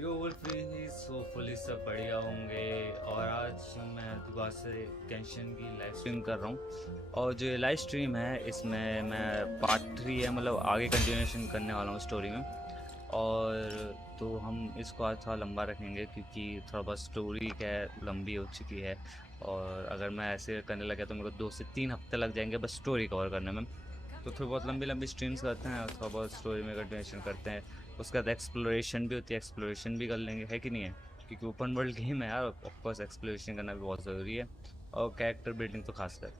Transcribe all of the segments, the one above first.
यो friends hopefully सब बढ़िया होंगे। और आज मैं दोबारा से गेंशिन की लाइव स्ट्रीम कर रहा हूँ। और जो ये लाइव स्ट्रीम है इसमें मैं पार्ट 3 है, मतलब आगे कंटिन्यूएशन करने वाला हूँ स्टोरी में। और तो हम इसको आज थोड़ा लंबा रखेंगे क्योंकि थोड़ा बहुत स्टोरी क्या है लंबी हो चुकी है। और अगर मैं ऐसे करने लगा तो मेरे को 2 से 3 हफ्ते लग जाएंगे बस स्टोरी कवर करने में। तो थोड़ी बहुत लंबी लंबी स्ट्रीम्स करते हैं और थोड़ा बहुत स्टोरी में कंटिन्यूएशन करते हैं। उसके बाद एक्सप्लोरेशन भी होती है, एक्सप्लोरेशन भी कर लेंगे, है कि नहीं है? क्योंकि ओपन वर्ल्ड गेम है यार, ऑफकोर्स एक्सप्लोरेशन करना भी बहुत ज़रूरी है, और कैरेक्टर बिल्डिंग तो खासकर।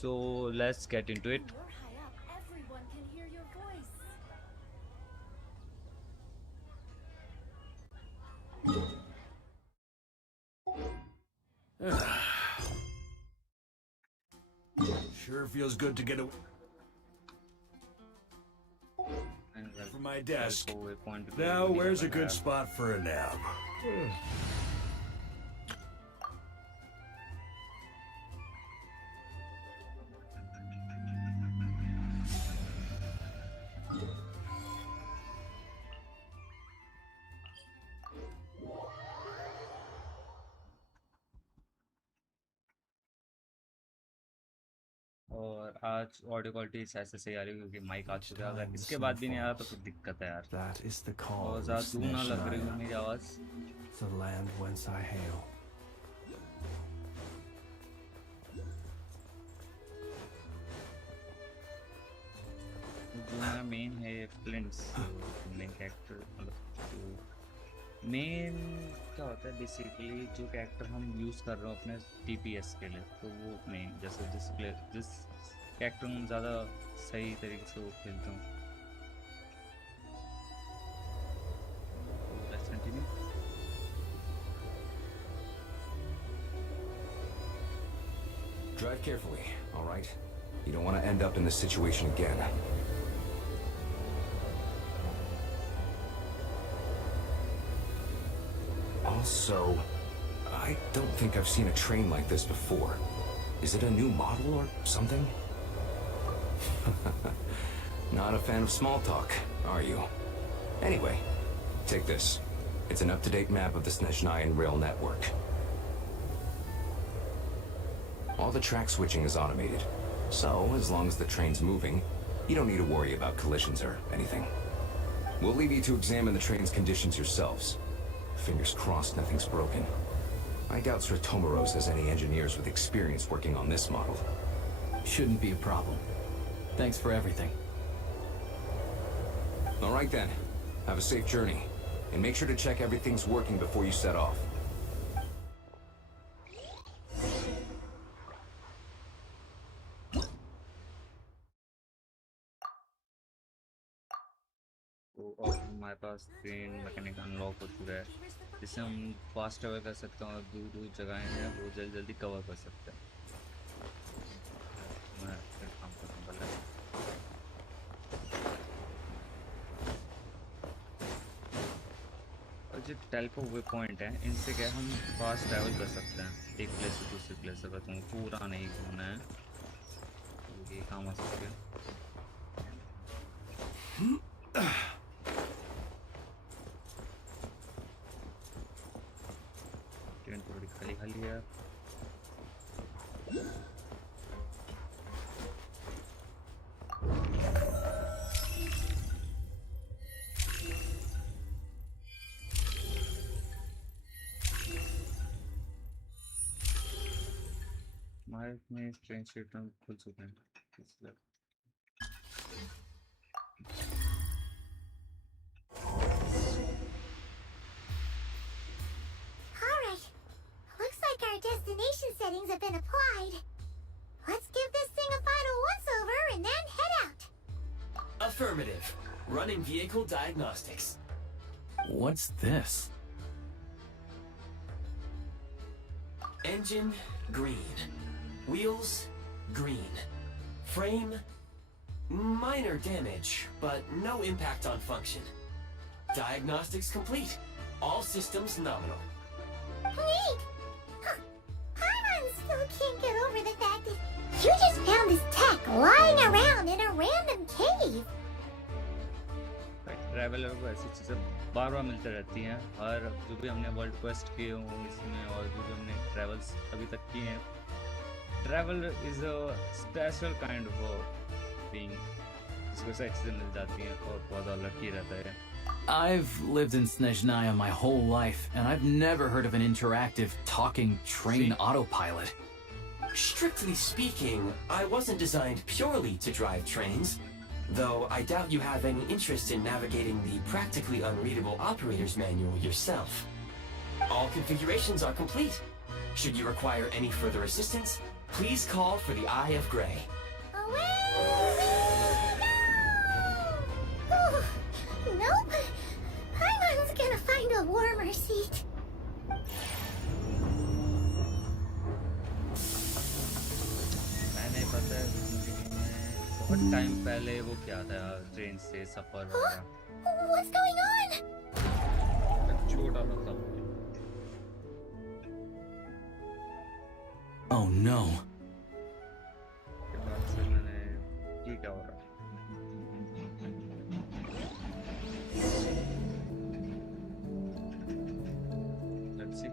So let's get into it. Sure feels good to get away from my desk. Now, where's a good spot for a nap? और आज ऑडियो क्वालिटी ऐसे सही आ रही है क्योंकि माइक आ चुका है। अगर इसके बाद भी नहीं आ रहा तो फिर दिक्कत है यार। और ज़्यादा दूर ना लग रही हो मेरी आवाज़। The land whence I hail. जो मेरा मेन है फ्लिंट्स, मेन कैरेक्टर, मतलब मेन क्या होता है बेसिकली जो कैरेक्टर हम यूज़ कर रहे हो अपने टीपीएस के लिए, तो वो मेन जैसे जिस कैरेक्टर में ज़्यादा सही तरीके से वो खेलता हूँ। Let's continue. Drive carefully, all right? You don't want to end up in this situation again. Also, I don't think I've seen a train like this before. Is it a new model or something? Not a fan of small talk, are you? Anyway, take this. It's an up-to-date map of the Snezhnayan rail network. All the track switching is automated, so as long as the train's moving, you don't need to worry about collisions or anything. We'll leave you to examine the train's conditions yourselves. Fingers crossed nothing's broken. I doubt Sir Tomaros has any engineers with experience working on this model. Shouldn't be a problem. Thanks for everything. All right then. Have a safe journey. And make sure to check everything's working before you set off. और हमारे पास train mechanic unlock हो चुका है, जिससे हम fast travel कर सकते हैं और दूर दूर जगहें हैं वो जल्दी जल्दी कवर कर सकते हैं। मैं फिर काम करने वाला है। और जो टेल्को वे पॉइंट है इनसे क्या हम फास्ट ट्रैवल कर सकते हैं एक प्लेस से दूसरे प्लेस। अगर तुम्हें पूरा नहीं घूमना है तो ये काम आ सकते हैं। ट्रेन थोड़ी खाली खाली है। हमारे में ट्रेन स्टेशन खुल चुके हैं इसलिए। Destination settings have been applied. Let's give this thing a final once-over and then head out. Affirmative. Running vehicle diagnostics. What's this? Engine, green. Wheels, green. Frame, minor damage, but no impact on function. Diagnostics complete. All systems nominal. Neat! I still can't get over the fact that you just found this tech lying around in a random cave. Traveller को ऐसी चीज़ें बार बार मिलते रहती हैं। हर जो भी हमने world quest किए हों इसमें और जो भी हमने ट्रैवल्स अभी तक किए हैं, travel is a special kind of being, जिसको सही चीज़ें मिल जाती हैं और बहुत ज़्यादा लकी रहता है। I've lived in Snezhnaya my whole life, and I've never heard of an interactive, talking train autopilot. Strictly speaking, I wasn't designed purely to drive trains, though I doubt you have any interest in navigating the practically unreadable operator's manual yourself. All configurations are complete. Should you require any further assistance, please call for the Eye of Grey. Nope. Paimon's gonna find a warmer seat. मैंने पता है जिंदगी में बहुत time पहले वो किया था ट्रेन से सफ़र वगैरह। What's going on? मैं छोटा था तब। Oh no. के बाद से मैंने ये क्या हो रहा है? Let's see.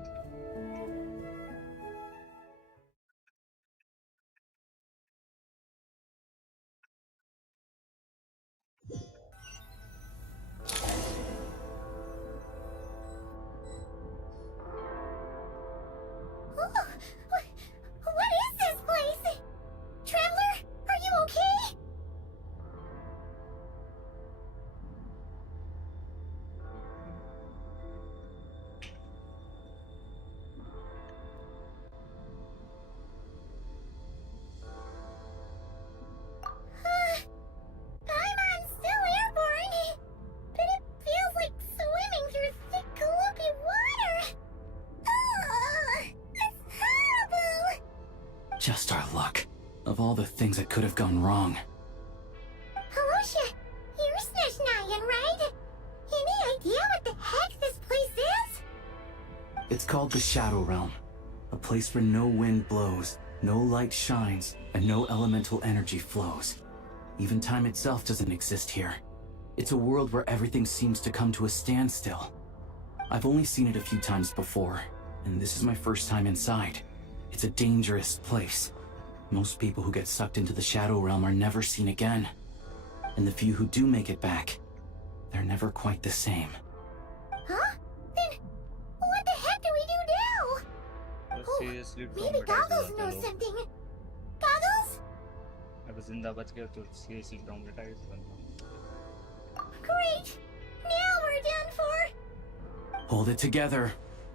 What is this place? Traveler, are you okay? Paimon's still airborne, but it feels like swimming through thick, gloopy water. Ugh, it's horrible. Just our luck. Of all the things that could have gone wrong. Halosha, you're Snezhnayan, right? Any idea what the heck this place is? It's called the Shadow Realm. A place where no wind blows, no light shines, and no elemental energy flows. Even time itself doesn't exist here. It's a world where everything seems to come to a standstill. I've only seen it a few times before, and this is my first time inside. It's a dangerous place. Most people who get sucked into the Shadow Realm are never seen again. And the few who do make it back, they're never quite the same. Huh? Then what the heck do we do now? और Oh, seriously maybe traumatized Goggles हो knows जाते लोग। something. Goggles? अगर जिंदा बच गया तो seriously traumatized बनता। Great! Now we're done for! Hold it together.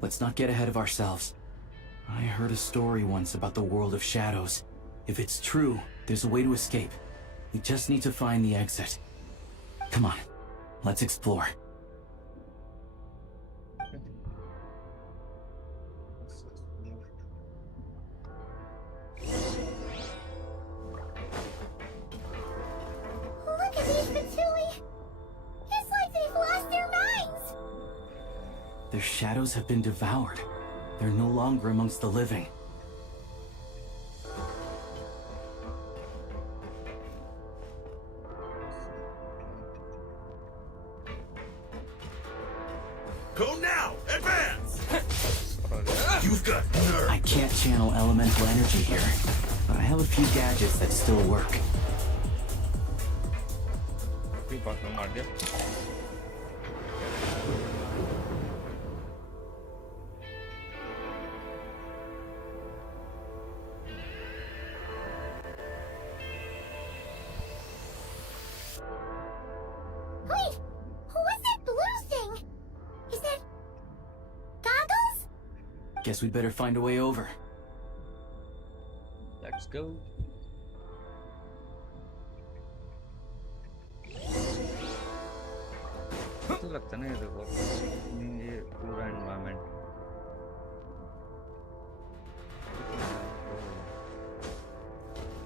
Let's not get ahead of ourselves. I heard a story once about the world of shadows. If it's true, there's a way to escape. We just need to find the exit. Come on, let's explore. Look at these Patui! It's like they've lost their minds! Their shadows have been devoured. They're no longer amongst the living. Go now! Advance! You've got nerve! I can't channel elemental energy here, but I have a few gadgets that still work. कोई बात नहीं, मार दिया। Wait! What's that blue thing? Is that... Goggles? Guess we'd better find a way over. Let's go. तो लगता नहीं है देखो ये पूरा एनवायरनमेंट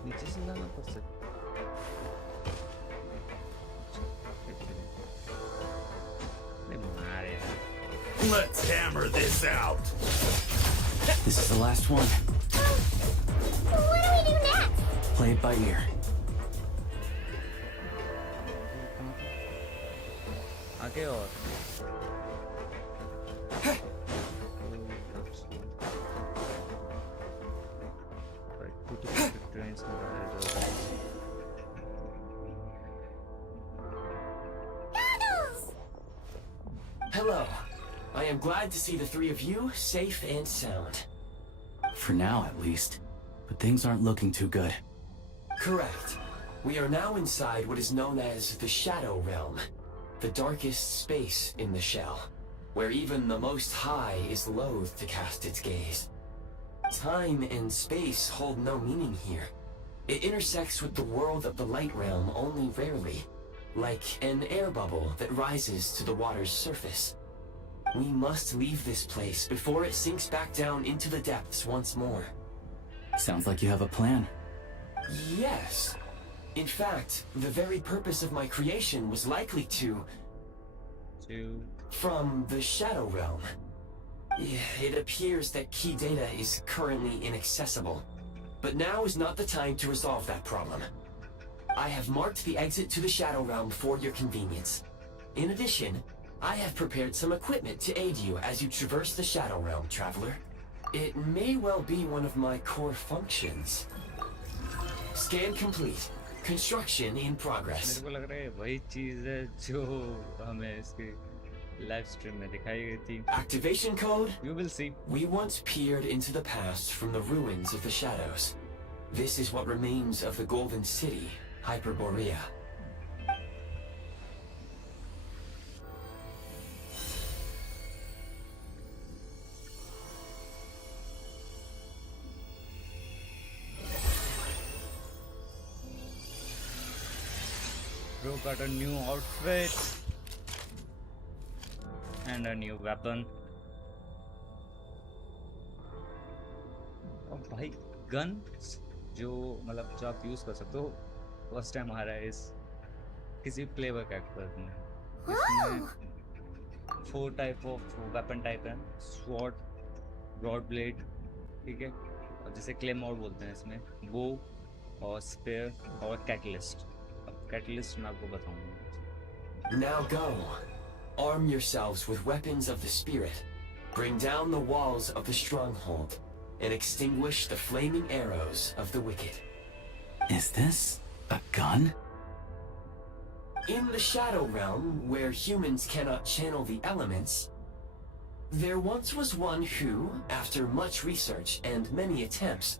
नीचे से लाना पड़ सकता मारे Let's hammer this out! This is the last one. What do we do next? Play it by ear. आगे और Hello. I am glad to see the three of you safe and sound. For now, at least. But things aren't looking too good. Correct. We are now inside what is known as the Shadow Realm, the darkest space in the shell, where even the Most High is loath to cast its gaze. Time and space hold no meaning here. It intersects with the world of the Light Realm only rarely, like an air bubble that rises to the water's surface. We must leave this place before it sinks back down into the depths once more. Sounds like you have a plan. Yes. In fact, the very purpose of my creation was likely to... from the Shadow Realm. It appears that key data is currently inaccessible, but now is not the time to resolve that problem. I have marked the exit to the Shadow Realm for your convenience. In addition, I have prepared some equipment to aid you as you traverse the Shadow Realm, traveler. It may well be one of my core functions. Scan complete. Construction in progress. मेरे को लग रहा है वही चीज है जो हमें इसके लाइव स्ट्रीम में दिखाई गई थी. Activation code? You will see. We once peered into the past from the ruins of the shadows. This is what remains of the Golden City, Hyperborea. Bro got a new outfit and a new weapon. और भाई gun जो मतलब जो आप use कर सकते हो first time आ रहा है इस किसी प्लेबर कैरेक्टर में. इसमें 4 टाइप ऑफ वेपन टाइप है. स्वॉर्ड, ब्रॉड ब्लेड, ठीक है, और जिसे क्लेमोर बोलते हैं इसमें, बो और स्पेयर और कैटलिस्ट. अब कैटलिस्ट मैं आपको बताऊंगा. Now go. Arm yourselves with weapons of the spirit. Bring down the walls of the stronghold and extinguish the flaming arrows of the wicked. Is this a gun? In the Shadow Realm, where humans cannot channel the elements, there once was one who, after much research and many attempts,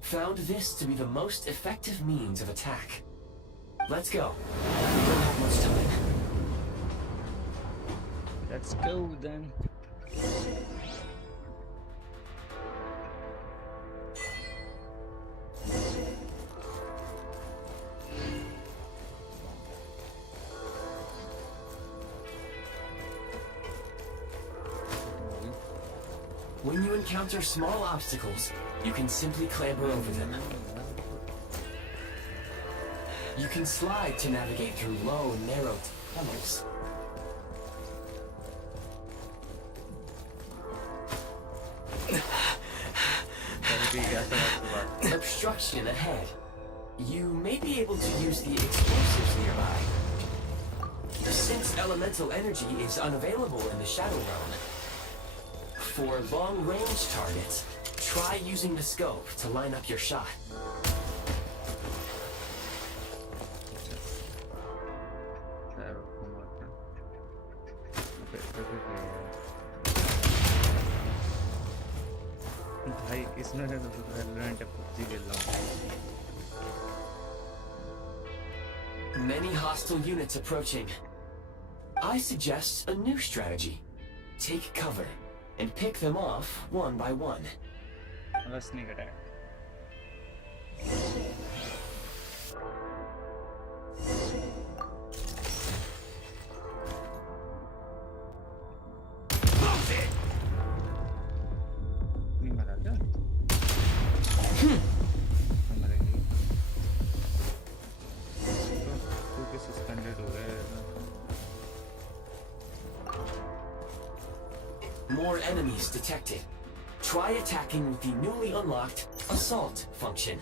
found this to be the most effective means of attack. Let's go. We don't have much time. Let's go then. When you encounter small obstacles, you can simply clamber over them. You can slide to navigate through low, narrow tunnels. Obstruction ahead. You may be able to use the explosives nearby. Since elemental energy is unavailable in the Shadow Realm, for long-range targets, try using the scope to line up your shot. भाई इसमें से तो relevant है PUBG खेल रहा हूँ. Many hostile units approaching. I suggest a new strategy. Take cover and pick them off one by one. बस नहीं कटा. नहीं मरा क्या? मरेंगे. क्योंकि सस्पेंडेड हो गए. More enemies detected. Try attacking with the newly unlocked Assault function.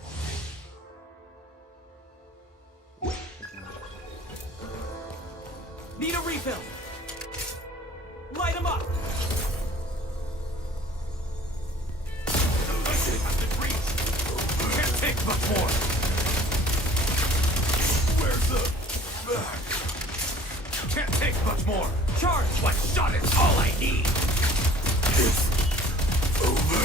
Need a refill! Light him up! Can't take much more. Where's the... Can't take much more. Charge! Like shot is all I need. It's over.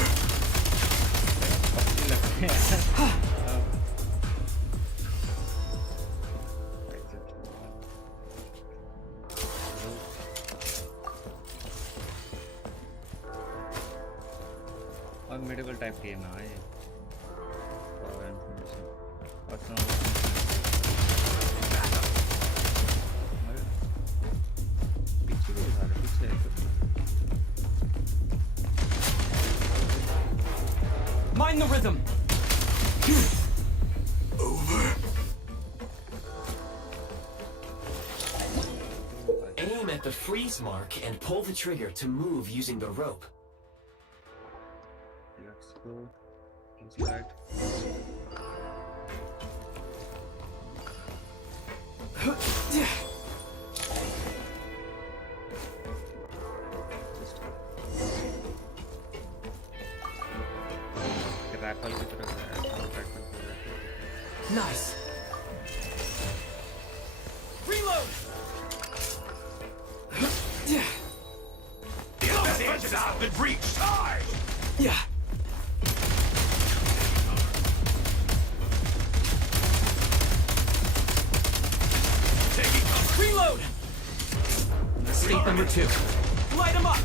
और medical type की है ना ये और information और पीछे को दिखा रहा पीछे Mind the rhythm! Over. Aim at the freeze mark and pull the trigger to move using the rope. let's go inside rappel की तरफ Nice! Reload! The offense has been breached. Yeah. Taking cover. Reload! State number 2. Light him up!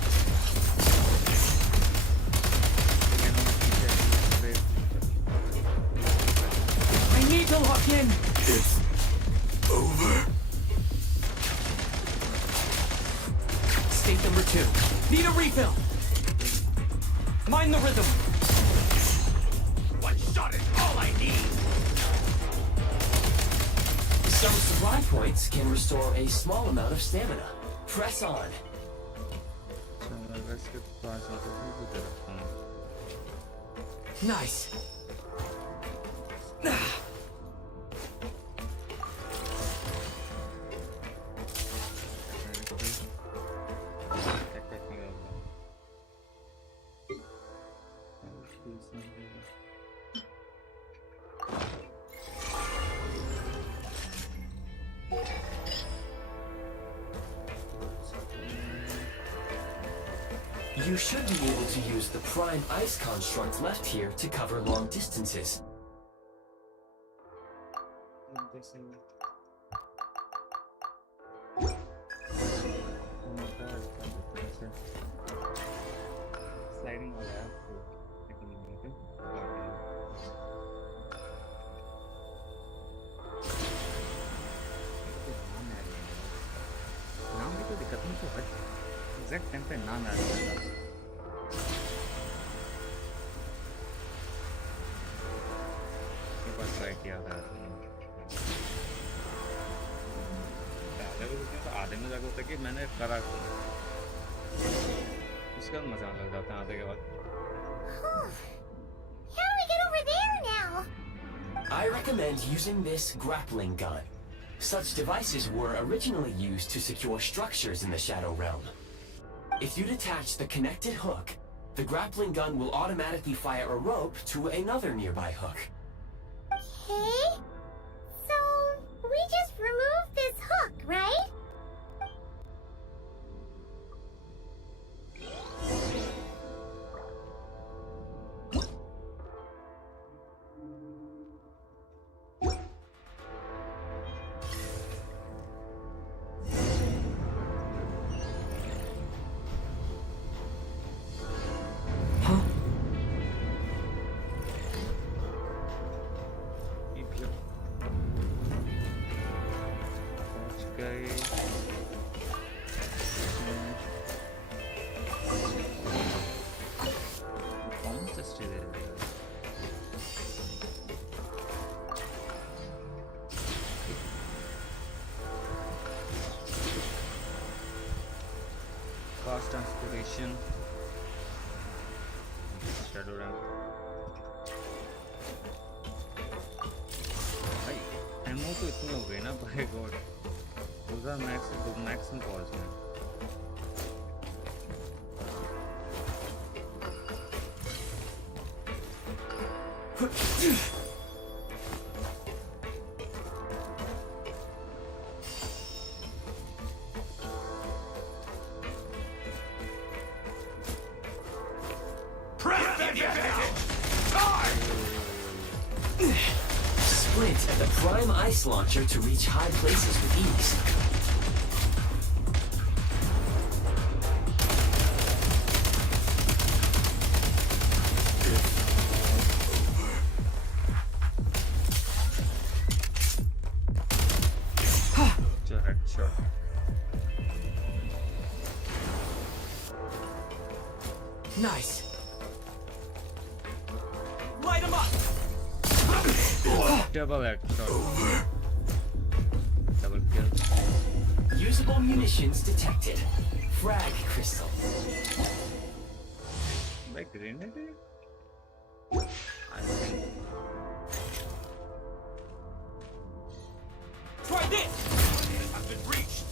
I need to lock in! It's over. State number 2. Need a refill! Mind the rhythm! One shot is all I need. Some supply points can restore a small amount of stamina. Press on. Nice. You should be able to use the prime ice construct left here to cover long distances. Sliding हो गया नाम की तो दिक्कत नहीं तो हट exact time पे नाम याद नहीं आता एक बार ट्राई किया था आधे में जाकर होता कि मैंने करा उसके बाद मजा लग जाता है आधे के बाद How do we get over there now? I recommend using this grappling gun. Such devices were originally used to secure structures in the Shadow Realm. If you detach the connected hook, the grappling gun will automatically fire a rope to another nearby hook. Okay. So, we just remove this hook, right? Fast transportation, Shadow Realm. भाई ammo तो इतने हो गए ना भाई God 2000 max में पहुंच गए Sprint at the prime ice launcher to reach high places with ease. Sure. Nice. Light him up! Double headshot. Double kill. Usable munitions detected. Frag crystal. Like grenade? I think. Try this! I've been reached.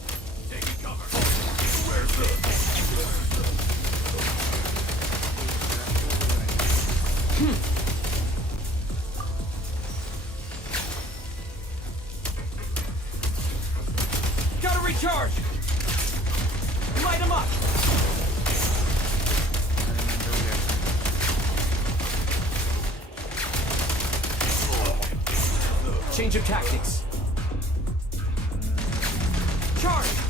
Taking cover. Where's the... Gotta recharge! Light him up! Change of tactics. Charge!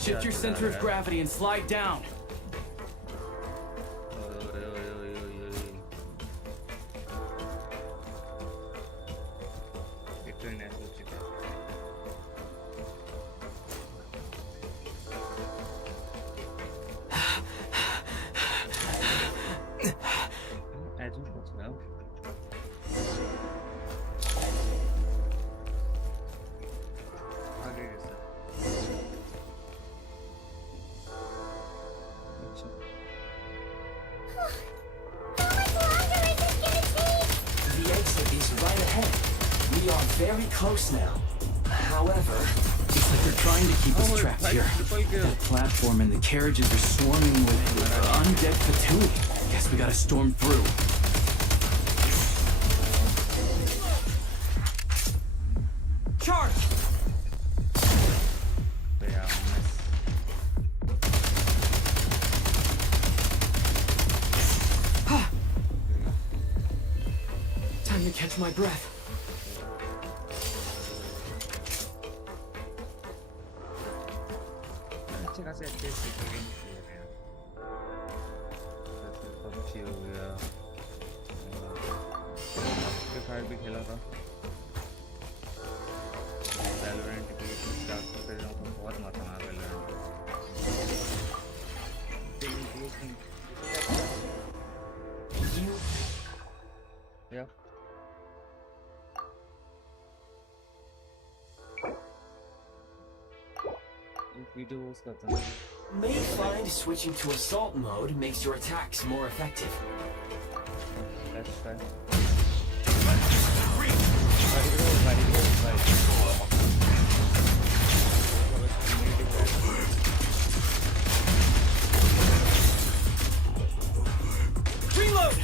Shift your center of gravity and slide down. The exit is right ahead. We are very close now. However, It's like they're trying to keep us trapped here. That platform and the carriages are swarming with undead fatigue. Guess we gotta storm through. Charge! Yeah, time to catch my breath. अच्छे खासे अच्छे second हो गया PUBG हो गया free fire भी खेला था वैलोरेंट की स्टार्ट कर रहा हूँ तो बहुत मजा आ रहा है या videos करता हूँ May find switching to assault mode makes your attacks more effective. that's fine Reload!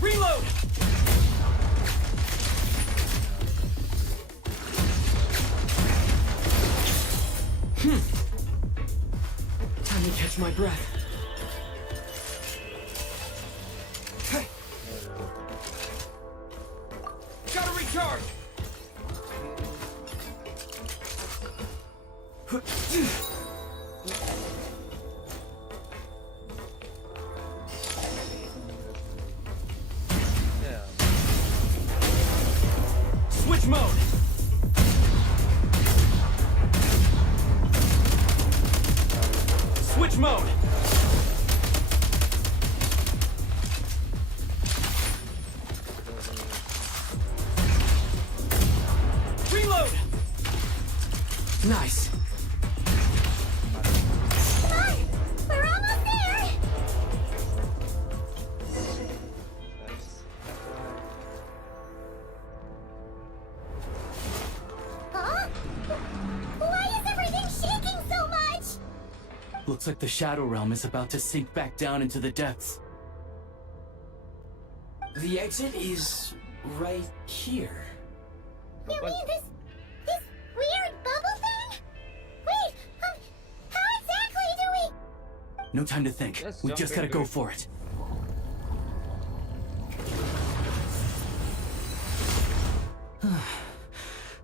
Reload! Time to catch my breath. Gotta recharge! yeah Switch mode! Switch mode! Nice. Come on! We're almost there! Huh? Why is everything shaking so much? Looks like the Shadow Realm is about to sink back down into the depths. The exit is right here. You mean this weird bubble thing? Wait, how exactly do we... No time to think. Just We jump just gotta into go it. for it.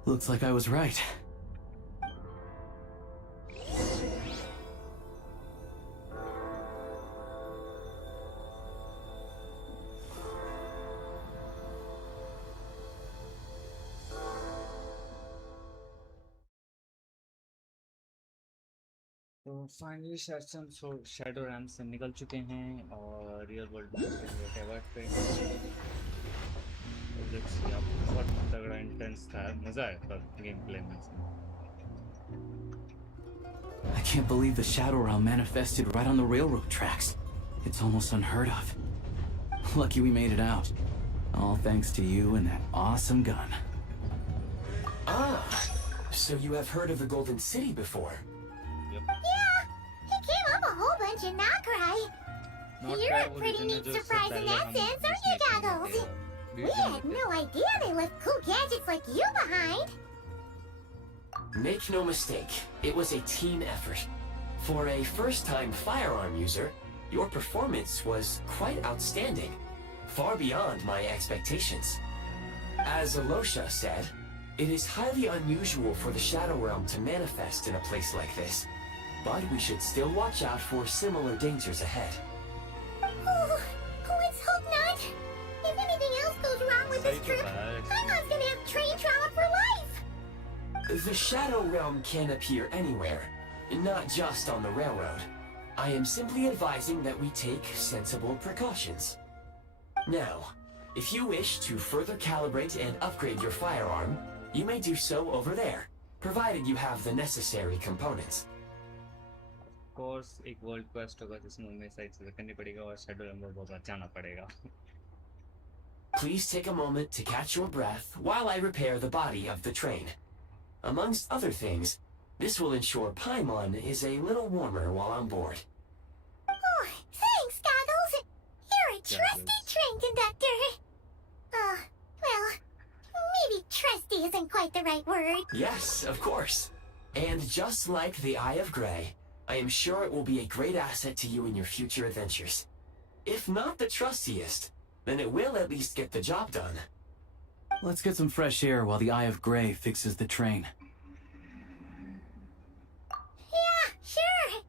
Looks like I was right. तो finally shadow RAM से निकल चुके हैं और real world map के लिए डेवर्ट पे let's see. अब बहुत तगड़ा इंटेंस था, मजा आया था गेम प्ले में इसमें। I can't believe the Shadow Realm manifested right on the railroad tracks. It's almost unheard of. Lucky we made it out. All thanks to you and that awesome gun. Ah, so you have heard of the Golden City before? Yeah, it came up a whole bunch in Nokrai. You're a pretty neat surprise in that sense, aren't you, Goggles? We had no idea they left cool gadgets like you behind. Make no mistake, it was a team effort. For a first-time firearm user, your performance was quite outstanding, far beyond my expectations. As Alosha said, it is highly unusual for the Shadow Realm to manifest in a place like this, but we should still watch out for similar dangers ahead. Oh, let's hope not. If anything else goes wrong with this trip, Paimon's gonna have train trauma for life. The Shadow Realm can appear anywhere, not just on the railroad. I am simply advising that we take sensible precautions. Now, if you wish to further calibrate and upgrade your firearm, you may do so over there, provided you have the necessary components. Of course, एक world quest होगा जिसमें हमें side से करनी पड़ेगा और shadow RAM बहुत जाना पड़ेगा। Please take a moment to catch your breath while I repair the body of the train. Amongst other things, this will ensure Paimon is a little warmer while on board. Oh, thanks, Goggles. You're a trusty train conductor. Well, maybe trusty isn't quite the right word. Yes, of course. And just like the Eye of Grey, I am sure it will be a great asset to you in your future adventures. If not the trustiest, then it will at least get the job done. Let's get some fresh air while the Eye of Grey fixes the train. Yeah, sure.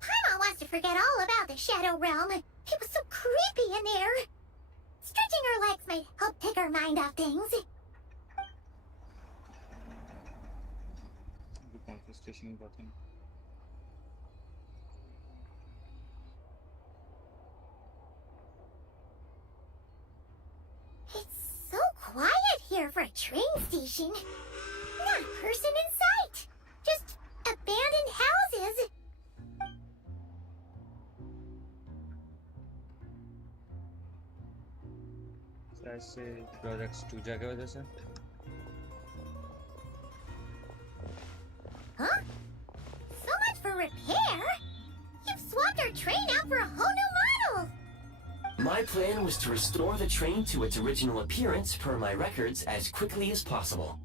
Paimon wants to forget all about the Shadow Realm. It was so creepy in there. Stretching our legs might help take our mind off things. कौन सा station की बात है? It's so quiet here for a train station. Not a person in sight. Just abandoned houses. शायद से projects टूजा की वजह से। Huh? So much for repair? You've swapped our train out for a whole new model! My plan was to restore the train to its original appearance per my records as quickly as possible.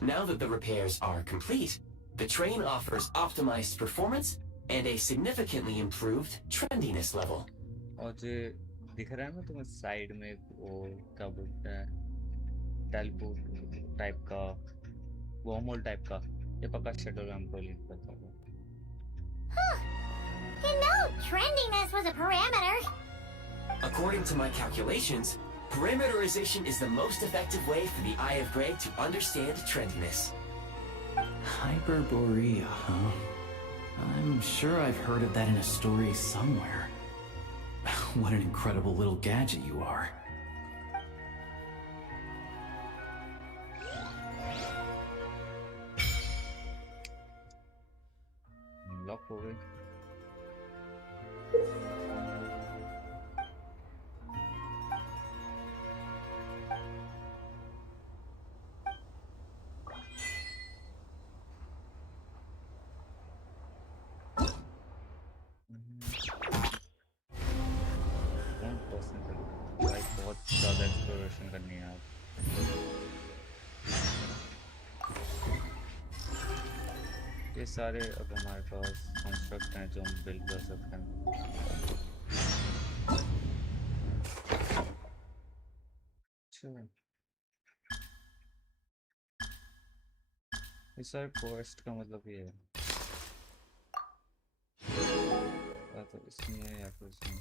Now that the repairs are complete, the train offers optimized performance and a significantly improved trendiness level. और जो दिख रहा है ना तुम्हें side में वो क्या बोलते हैं टेलीपोर्ट टाइप का वर्महोल टाइप का, ये पक्का शैडो रैम को लिंक करता होगा। Huh. You know trendiness was a parameter. According to my calculations, parameterization is the most effective way for the Eye of Grey to understand trendiness. Hyperborea, huh? I'm sure I've heard of that in a story somewhere. What an incredible little gadget you are. Unlock हो गई। भाई बहुत ज़्यादा exploration करनी है यार। ये सारे अब हमारे पास कंस्ट्रक्ट हैं जो हम बिल्ड कर सकते हैं। अच्छा, ये सारे फॉरेस्ट का मतलब ये है या तो इसमें या फिर इसमें।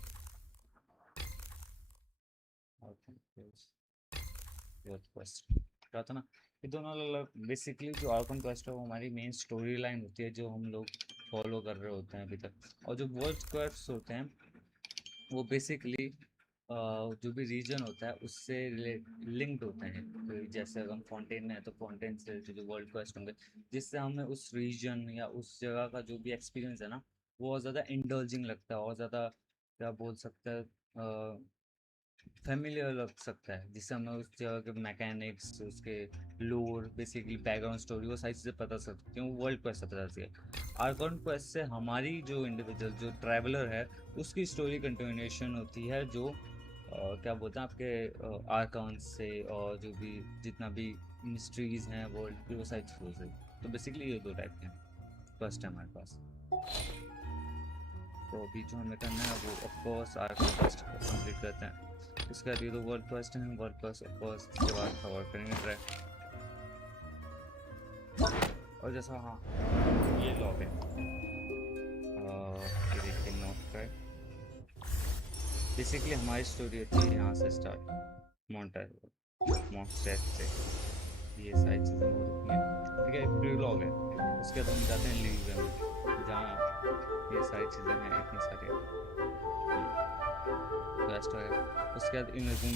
कहा था ना, ये दोनों अलग। बेसिकली जो आर्कन क्वेस्ट है वो हमारी मेन स्टोरी लाइन होती है जो हम लोग फॉलो कर रहे होते हैं अभी तक। और जो वर्ल्ड क्वेस्ट होते हैं वो बेसिकली जो भी रीजन होता है उससे लिंक्ड होते हैं। तो जैसे अगर हम फाउंटेन में है तो फाउंटेन से जो वर्ल्ड क्वेस्ट होंगे जिससे हमें उस रीजन या उस जगह का जो भी एक्सपीरियंस है ना वो बहुत ज़्यादा इंडल्जिंग लगता है और ज़्यादा क्या बोल सकते हैं फेमिलियर लग सकता है, जिससे हमें उस जगह के मैकेनिक्स, उसके लोर, बेसिकली बैकग्राउंड स्टोरी, वो सारी चीज़ें पता सकती हैं। वो वर्ल्ड क्वेस्ट से पता चलती है। आर्कन क्वेस्ट से हमारी जो इंडिविजुअल जो ट्रैवलर है उसकी स्टोरी कंटिन्यूएशन होती है, जो क्या बोलते हैं आपके आर्कन से और जो भी जितना भी मिस्ट्रीज हैं वर्ल्ड की वो सारी चीज़ों से। तो बेसिकली ये दो टाइप के क्वेस्ट है हमारे पास। तो अभी जो हमें करना है वो ऑफकोर्स आर्कन क्वेस्ट कंप्लीट करते हैं। इसके बाद ये तो वर्ल्ड क्वेस्ट है, वर्ल्ड क्वेस्ट ऑफकोर्स इसके बाद कवर करेंगे ट्रैक। और जैसा हाँ ये लॉग है ये देखिए नोट ट्रैक। बेसिकली हमारी स्टोरी होती है यहाँ से स्टार्ट मॉन्स्टर से, ये सारी चीज़ें हो रही हैं। ठीक है, प्रीलॉग है। उसके बाद हम जाते हैं लीव में जहाँ ये सारी चीज़ें हैं, इतनी सारी क्वेस्ट है। उसके बाद इमेजिंग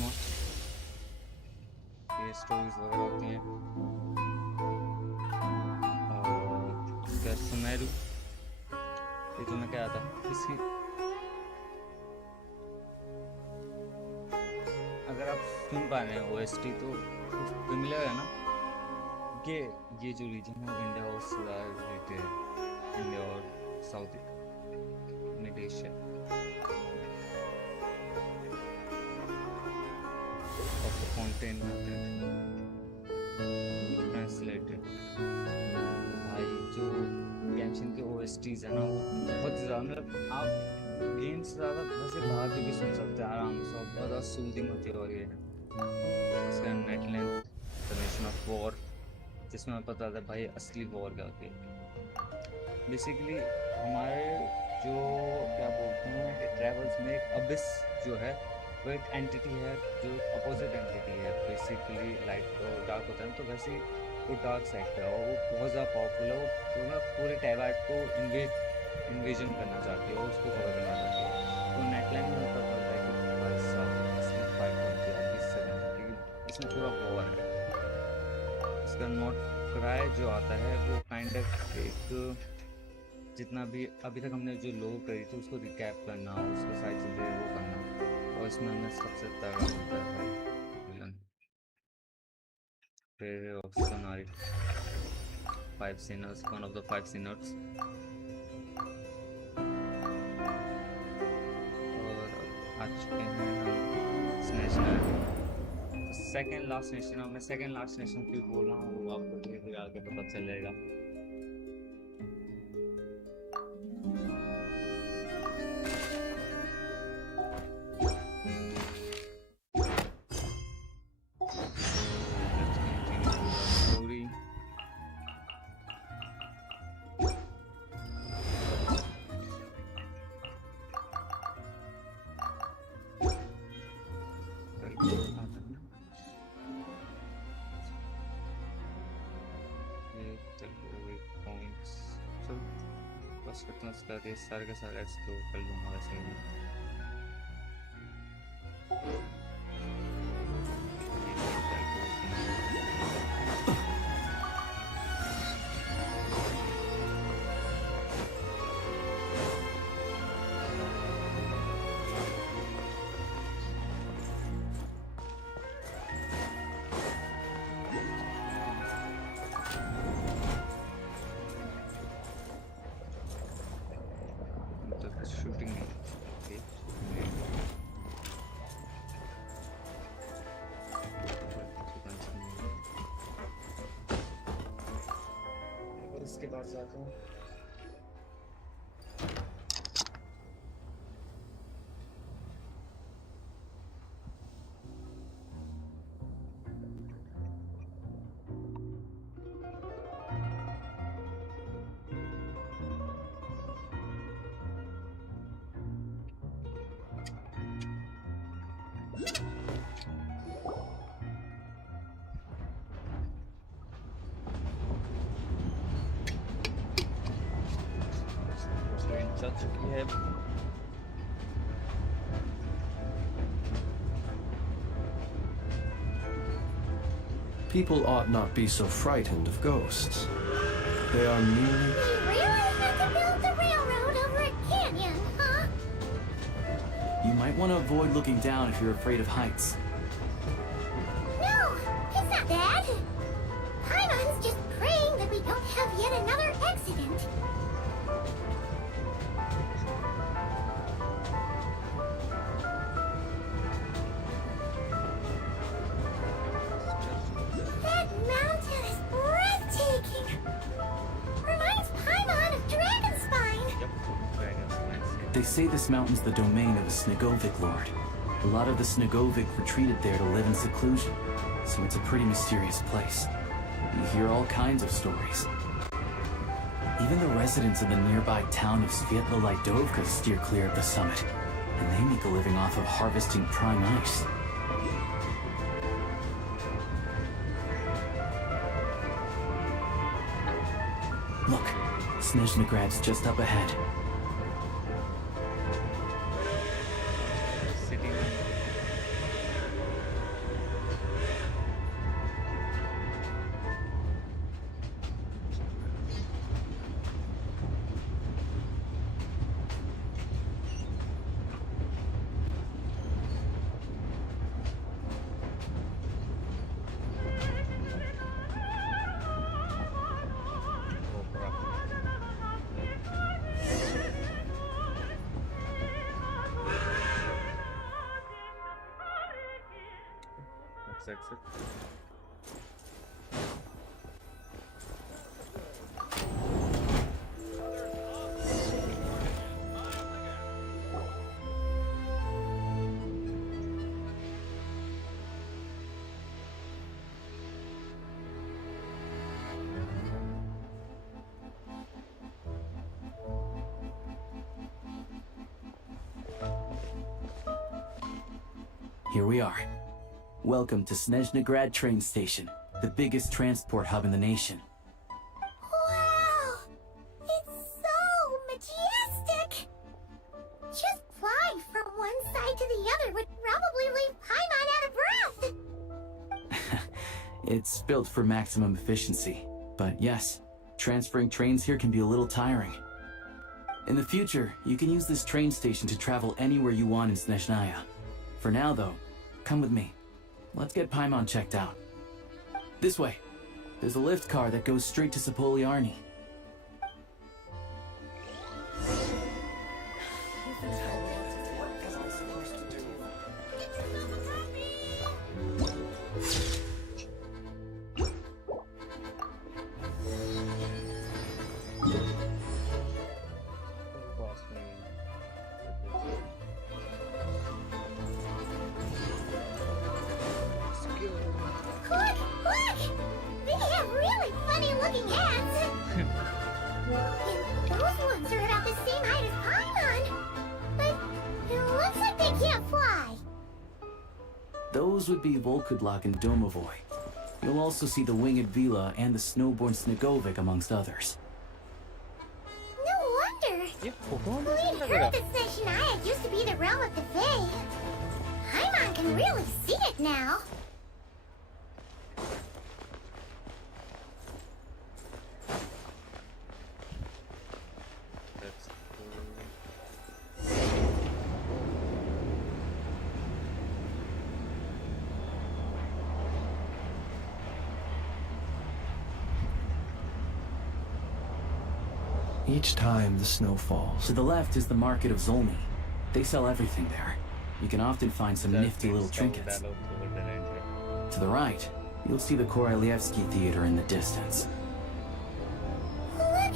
ये स्टोरीज वगैरह होती हैं। और उसके बाद सुमेरु, ये जो मैं कहा था इसकी अगर आप सुन पा रहे हैं OST तो मिलेगा है ना कि ये जो रीजन है इंडिया और रिलेटेड है, इंडिया और south mid Asia of the fountain method translated। भाई जो गेंशिन के OSTs है ना वो बहुत ज़्यादा, मतलब आप गेम से ज़्यादा वैसे बाहर भी सुन सकते हैं आराम से, और बहुत ज़्यादा सूदिंग होती है। और ये उसका नेटलैंड द नेशन ऑफ वॉर, जिसमें हमें पता था भाई असली वॉर क्या होती है। बेसिकली हमारे जो क्या बोलते हैं ट्रैवल्स में एक अबिस जो है वो एक एंटिटी है जो अपोजिट एंटिटी है। बेसिकली लाइट और डार्क होता है तो वैसे ही वो डार्क साइड का है और वो बहुत ज़्यादा पावरफुल है। वो ना पूरे टैबार्ड को इन्वेजन करना चाहती है और उसको कवर करना चाहती है। तो नेटलैंड में पता होता है कि भाई साहब असली फाइट होती है 20 सेकंड की, इसमें पूरा वॉर है। इसका नॉट क्राई जो आता है वो काइंड ऑफ एक जितना भी अभी तक हमने जो लोग करी थी उसको रिकैप करना, उसको सारी चीज़ें वो करना। और इसमें हमें सबसे तगड़ा होता है भाई villain favourite of Sonari 5 sinners, one of the 5 sinners। और आ चुके हैं हम इस नेशनल सेकेंड लास्ट नेशन। मैं सेकेंड लास्ट नेशन क्यों बोल रहा हूँ वो आपको धीरे धीरे आगे पता चलेगा। सारे के सारे एक्सप्लोर कर लूँगा वैसे भी। के पास जाता हूँ। ट्रेन चल चुकी है। People ought not be so frightened of ghosts. They are merely... We really had to build the railroad over a canyon, huh? You might want to avoid looking down if you're afraid of heights. No, it's not that. Paimon's just praying that we don't have yet another accident. That mountain is breathtaking. Reminds Paimon of Dragonspine. Yep, Dragon's Spine. They say this mountain's the domain of a Snegovic lord. A lot of the Snegovic retreated there to live in seclusion, so it's a pretty mysterious place. You hear all kinds of stories. Even the residents of the nearby town of Svietla-Lidovka steer clear of the summit, and they make a living off of harvesting prime ice. Look, Snezhnograd's just up ahead. City में Let's exit. Here we are. Welcome to Snezhnograd train station, the biggest transport hub in the nation. Wow! It's so majestic! Just flying from one side to the other would probably leave Paimon out of breath! It's built for maximum efficiency, but yes, transferring trains here can be a little tiring. In the future, you can use this train station to travel anywhere you want in Snezhnaya. For now, though, come with me. Let's get Paimon checked out. This way. There's a lift car that goes straight to Sapoliarny. Look! Look! They have really funny looking hats! And those ones are about the same height as Paimon! But it looks like they can't fly! Those would be Volkudlak and Domovoy. You'll also see the winged Vila and the snowborn Snegovic amongst others. No wonder! ये photo में We'd कैसे लग heard रहा? that Snezhnaya used to be the realm of the Fae. Paimon can really see it now. Let's go. Each time the snow falls, To the left is the market of Zolny. They sell everything there. You can often find some nifty little trinkets. To the right, you'll see the Korolievsky Theater in the distance. Look!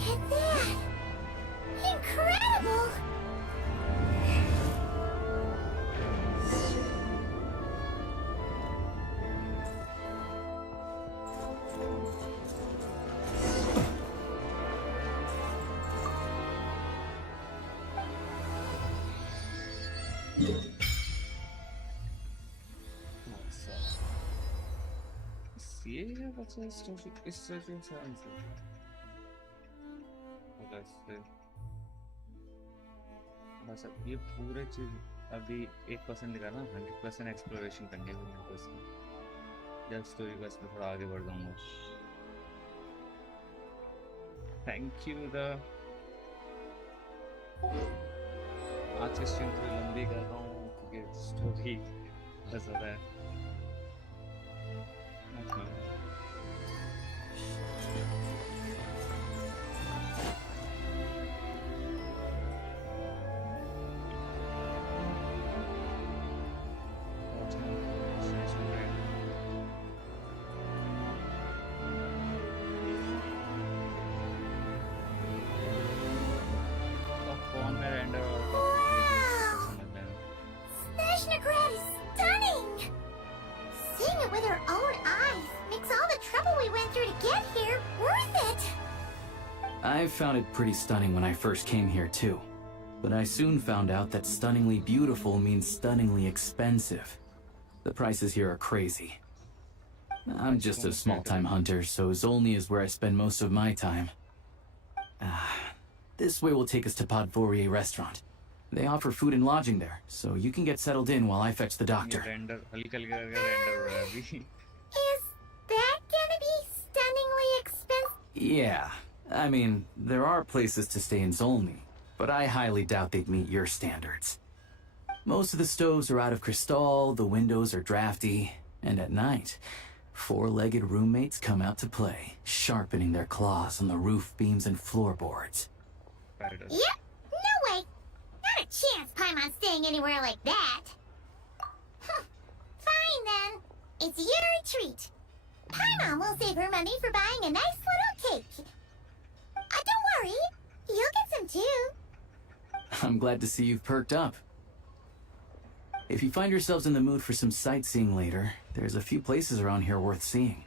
ये क्या बचा इस story से answer बस अब ये पूरे चीज अभी 1% लिखा ना 100% एक्सप्लोरेशन करनी है मेरे को इसमें जब स्टोरी को इसमें थोड़ा आगे बढ़ जाऊंगा थैंक यू द आज की स्ट्रीम थोड़ी लंबी कर रहा हूँ क्योंकि स्टोरी बहुत ज़्यादा है फोन में render Wow! Snezhnegrad is stunning! Seeing it with our own eyes makes all the trouble we went through to get here worth it! I found it pretty stunning when I first came here too. But I soon found out that stunningly beautiful means stunningly expensive. The prices here are crazy. I'm just a small-time hunter, so Zolny is where I spend most of my time. This way will take us to Podvorier restaurant. They offer food and lodging there, so you can get settled in while I fetch the doctor. Render हल्का हल्का करके render हो रहा है अभी Is that gonna be stunningly expensive? Yeah, I mean, there are places to stay in Zolny, but I highly doubt they'd meet your standards. Most of the stoves are out of crystal, the windows are drafty, and at night, four-legged roommates come out to play, sharpening their claws on the roof beams and floorboards. Yep, no way! Not a chance Paimon's staying anywhere like that! Fine then, it's your treat. Paimon will save her money for buying a nice little cake. Don't worry, you'll get some too. I'm glad to see you've perked up. If you find yourselves in the mood for some sightseeing later, there's a few places around here worth seeing.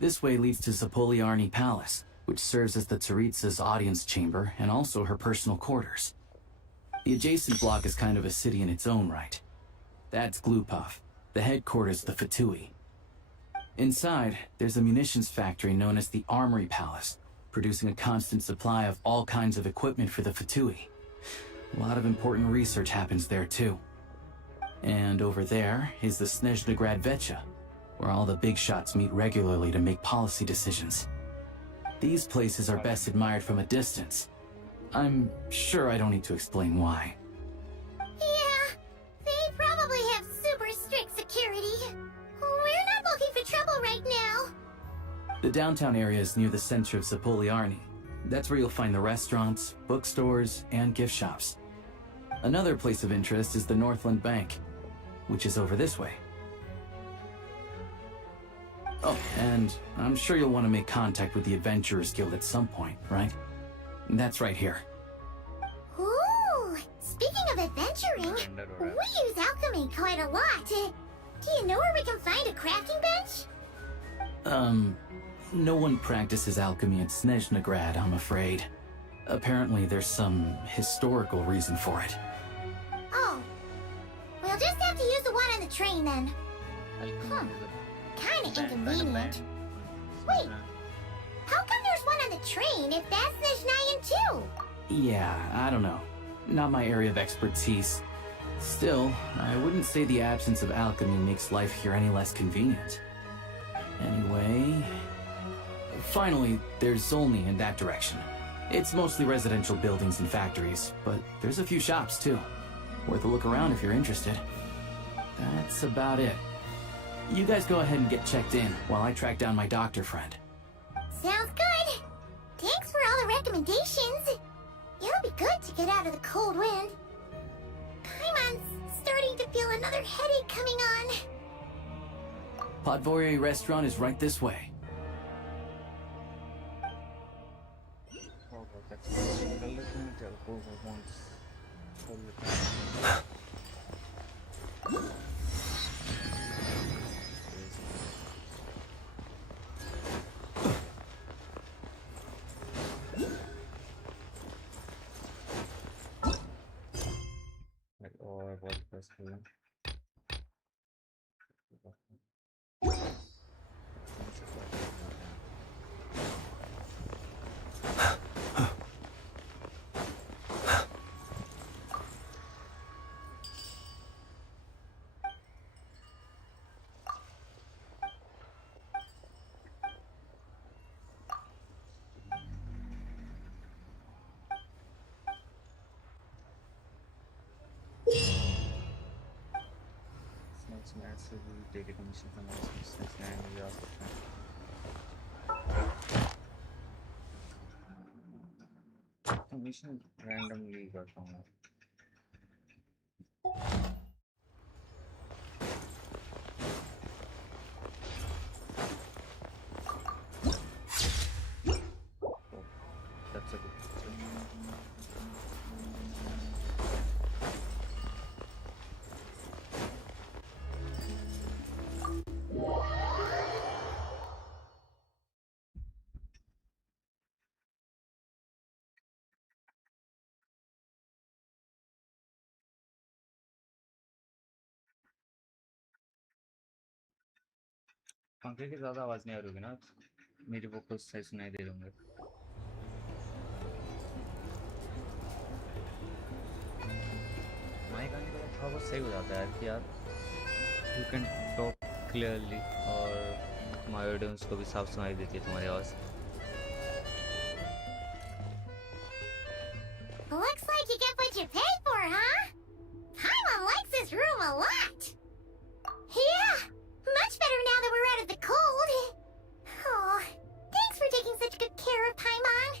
This way leads to Zapoliarny Palace, which serves as the Tsaritsa's audience chamber and also her personal quarters. The adjacent block is kind of a city in its own right. That's Glupov, the headquarters of the Fatui. Inside, there's a munitions factory known as the Armory Palace, producing a constant supply of all kinds of equipment for the Fatui. A lot of important research happens there too. And over there is the Snezhnegrad Vecha, where all the big shots meet regularly to make policy decisions. These places are best admired from a distance. I'm sure I don't need to explain why. Yeah, they probably have super strict security. We're not looking for trouble right now. The downtown area is near the center of Zapoliarny. That's where you'll find the restaurants, bookstores, and gift shops. Another place of interest is the Northland Bank, which is over this way. Oh, and I'm sure you'll want to make contact with the Adventurers Guild at some point, right? That's right here. Ooh, speaking of adventuring, we use alchemy quite a lot. Do you know where we can find a crafting bench? No one practices alchemy at Snezhnegrad, I'm afraid. Apparently there's some historical reason for it. Oh, we'll just have to use the one on the train then. Kinda inconvenient. Wait, how come there's one on the train if that's Snezhnayan too? Yeah, I don't know. Not my area of expertise. Still, I wouldn't say the absence of alchemy makes life here any less convenient. Anyway... Finally, there's Zolny in that direction. It's mostly residential buildings and factories, but there's a few shops too. Worth a look around if you're interested. That's about it. You guys go ahead and get checked in while I track down my doctor friend. Sounds good. Thanks for all the recommendations. It'll be good to get out of the cold wind. Paimon's starting to feel another headache coming on. Podvorier restaurant is right this way. और बहुत बस ऐसे भी daily commission नए मुझे आ सकते हैं commission randomly करता हूँ that's a good पंखे की ज़्यादा आवाज़ नहीं आ रही होगी ना मेरी वोकल्स सही सुनाई दे रहे होंगे माइक आने के बाद थोड़ा बहुत सही हो जाता है यार कि यार यू कैन टॉक क्लियरली और तुम्हारे ऑडियंस को भी साफ सुनाई देती है तुम्हारी आवाज़ Looks like you get what you pay for, huh? Paimon likes this room a lot. Yeah, much better now that we're out of the cold. Oh, thanks for taking such good care of Paimon.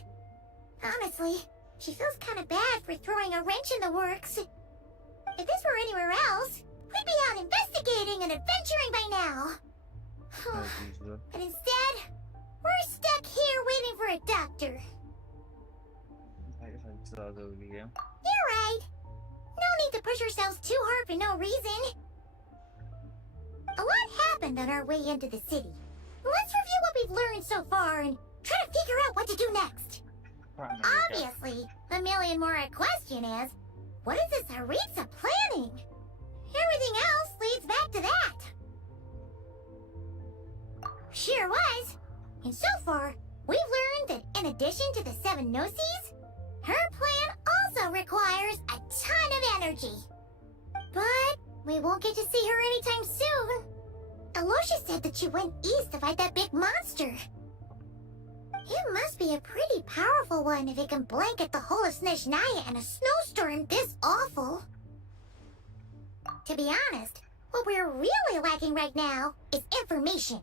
Honestly, she feels kind of bad for throwing a wrench in the works. If this were anywhere else, we'd be out investigating and adventuring by now. as usual But instead, we're stuck here waiting for a doctor. भाई हद से ज़्यादा हो गई है You're right. No need to push ourselves too hard for no reason. A lot happened on our way into the city. Let's review what we've learned so far and try to figure out what to do next. Obviously, the million more question is, what is this Aritza planning? Everything else leads back to that. Sure was. And so far, we've learned that in addition to the 7 Gnosis, her plan also requires a ton of energy. But we won't get to see her anytime soon. Alosha said that she went east to fight that big monster. It must be a pretty powerful one if it can blanket the whole of Snezhnaya in a snowstorm this awful. To be honest, what we're really lacking right now is information.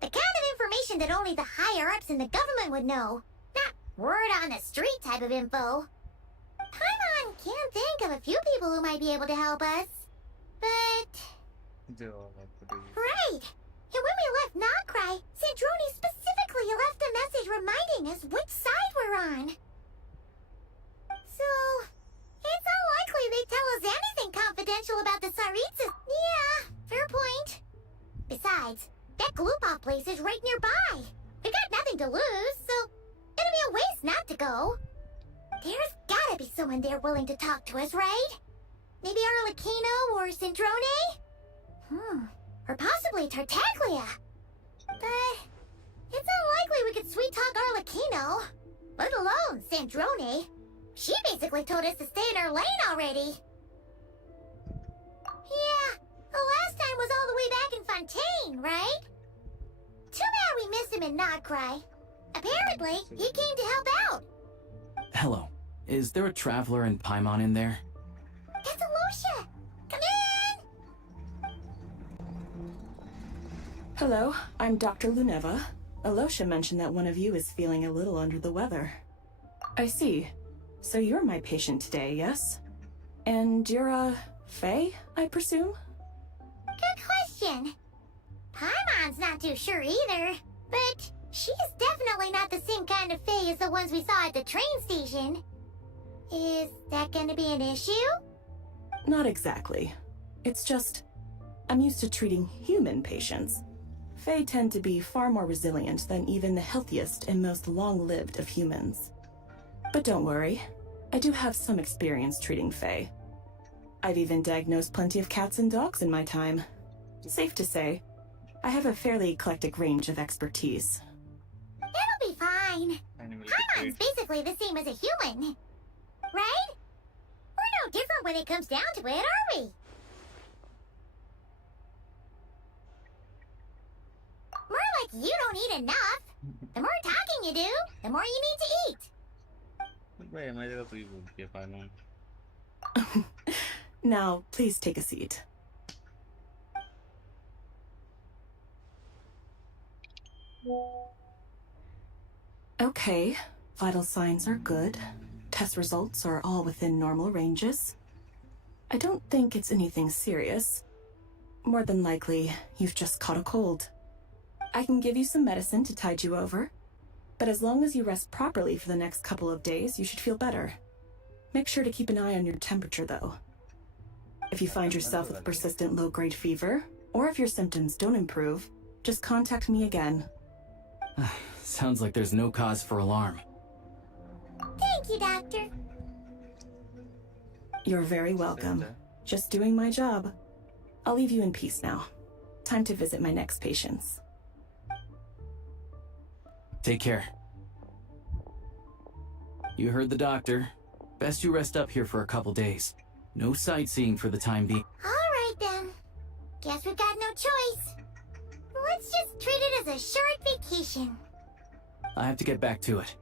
The kind of information that only the higher-ups in the government would know. Not word on the street type of info. Paimon can think of a few people who might be able to help us. But... Right! And when we left Nocry, Sandrone specifically left a message reminding us which side we're on. So... it's unlikely they tell us anything confidential about the Tsaritsa. Yeah, fair point. Besides, that Glupov place is right nearby. We got nothing to lose, so it'll be a waste not to go. There's gotta be someone there willing to talk to us, right? Maybe Arlecchino or Sandrone? Or possibly Tartaglia. But it's unlikely we could sweet-talk Arlecchino. Let alone Sandrone. She basically told us to stay in our lane already. Yeah, the last time was all the way back in Fontaine, right? Too bad we missed him in Nocry. Apparently, he came to help out. Hello. Is there a traveler in Paimon in there? That's Alosha! Come in! Hello, I'm Dr. Luneva. Alosha mentioned that one of you is feeling a little under the weather. I see. So you're my patient today, yes? And you're, Faye, I presume? Good question. Paimon's not too sure either, but she's definitely not the same kind of Fae as the ones we saw at the train station. Is that gonna be an issue? Not exactly. It's just, I'm used to treating human patients. Fae tend to be far more resilient than even the healthiest and most long-lived of humans. But don't worry, I do have some experience treating Fae. I've even diagnosed plenty of cats and dogs in my time. Safe to say, I have a fairly eclectic range of expertise. It'll be fine. Paimon's basically the same as a human. Right? We're no different when it comes down to it, are we? More like you don't eat enough. The more talking you do, the more you need to eat. Now, please take a seat. Okay, vital signs are good. Test results are all within normal ranges. I don't think it's anything serious. More than likely, you've just caught a cold. I can give you some medicine to tide you over, but as long as you rest properly for the next couple of days, you should feel better. Make sure to keep an eye on your temperature, though. If you find yourself with persistent low-grade fever, or if your symptoms don't improve, just contact me again. Sounds like there's no cause for alarm. Thank you, Doctor. You're very welcome. Just doing my job. I'll leave you in peace now. Time to visit my next patients. Take care. You heard the doctor. Best you rest up here for a couple days. No sightseeing for the time being. Alright then. Guess we've got no choice. Let's just treat it as a short vacation. I have to get back to it.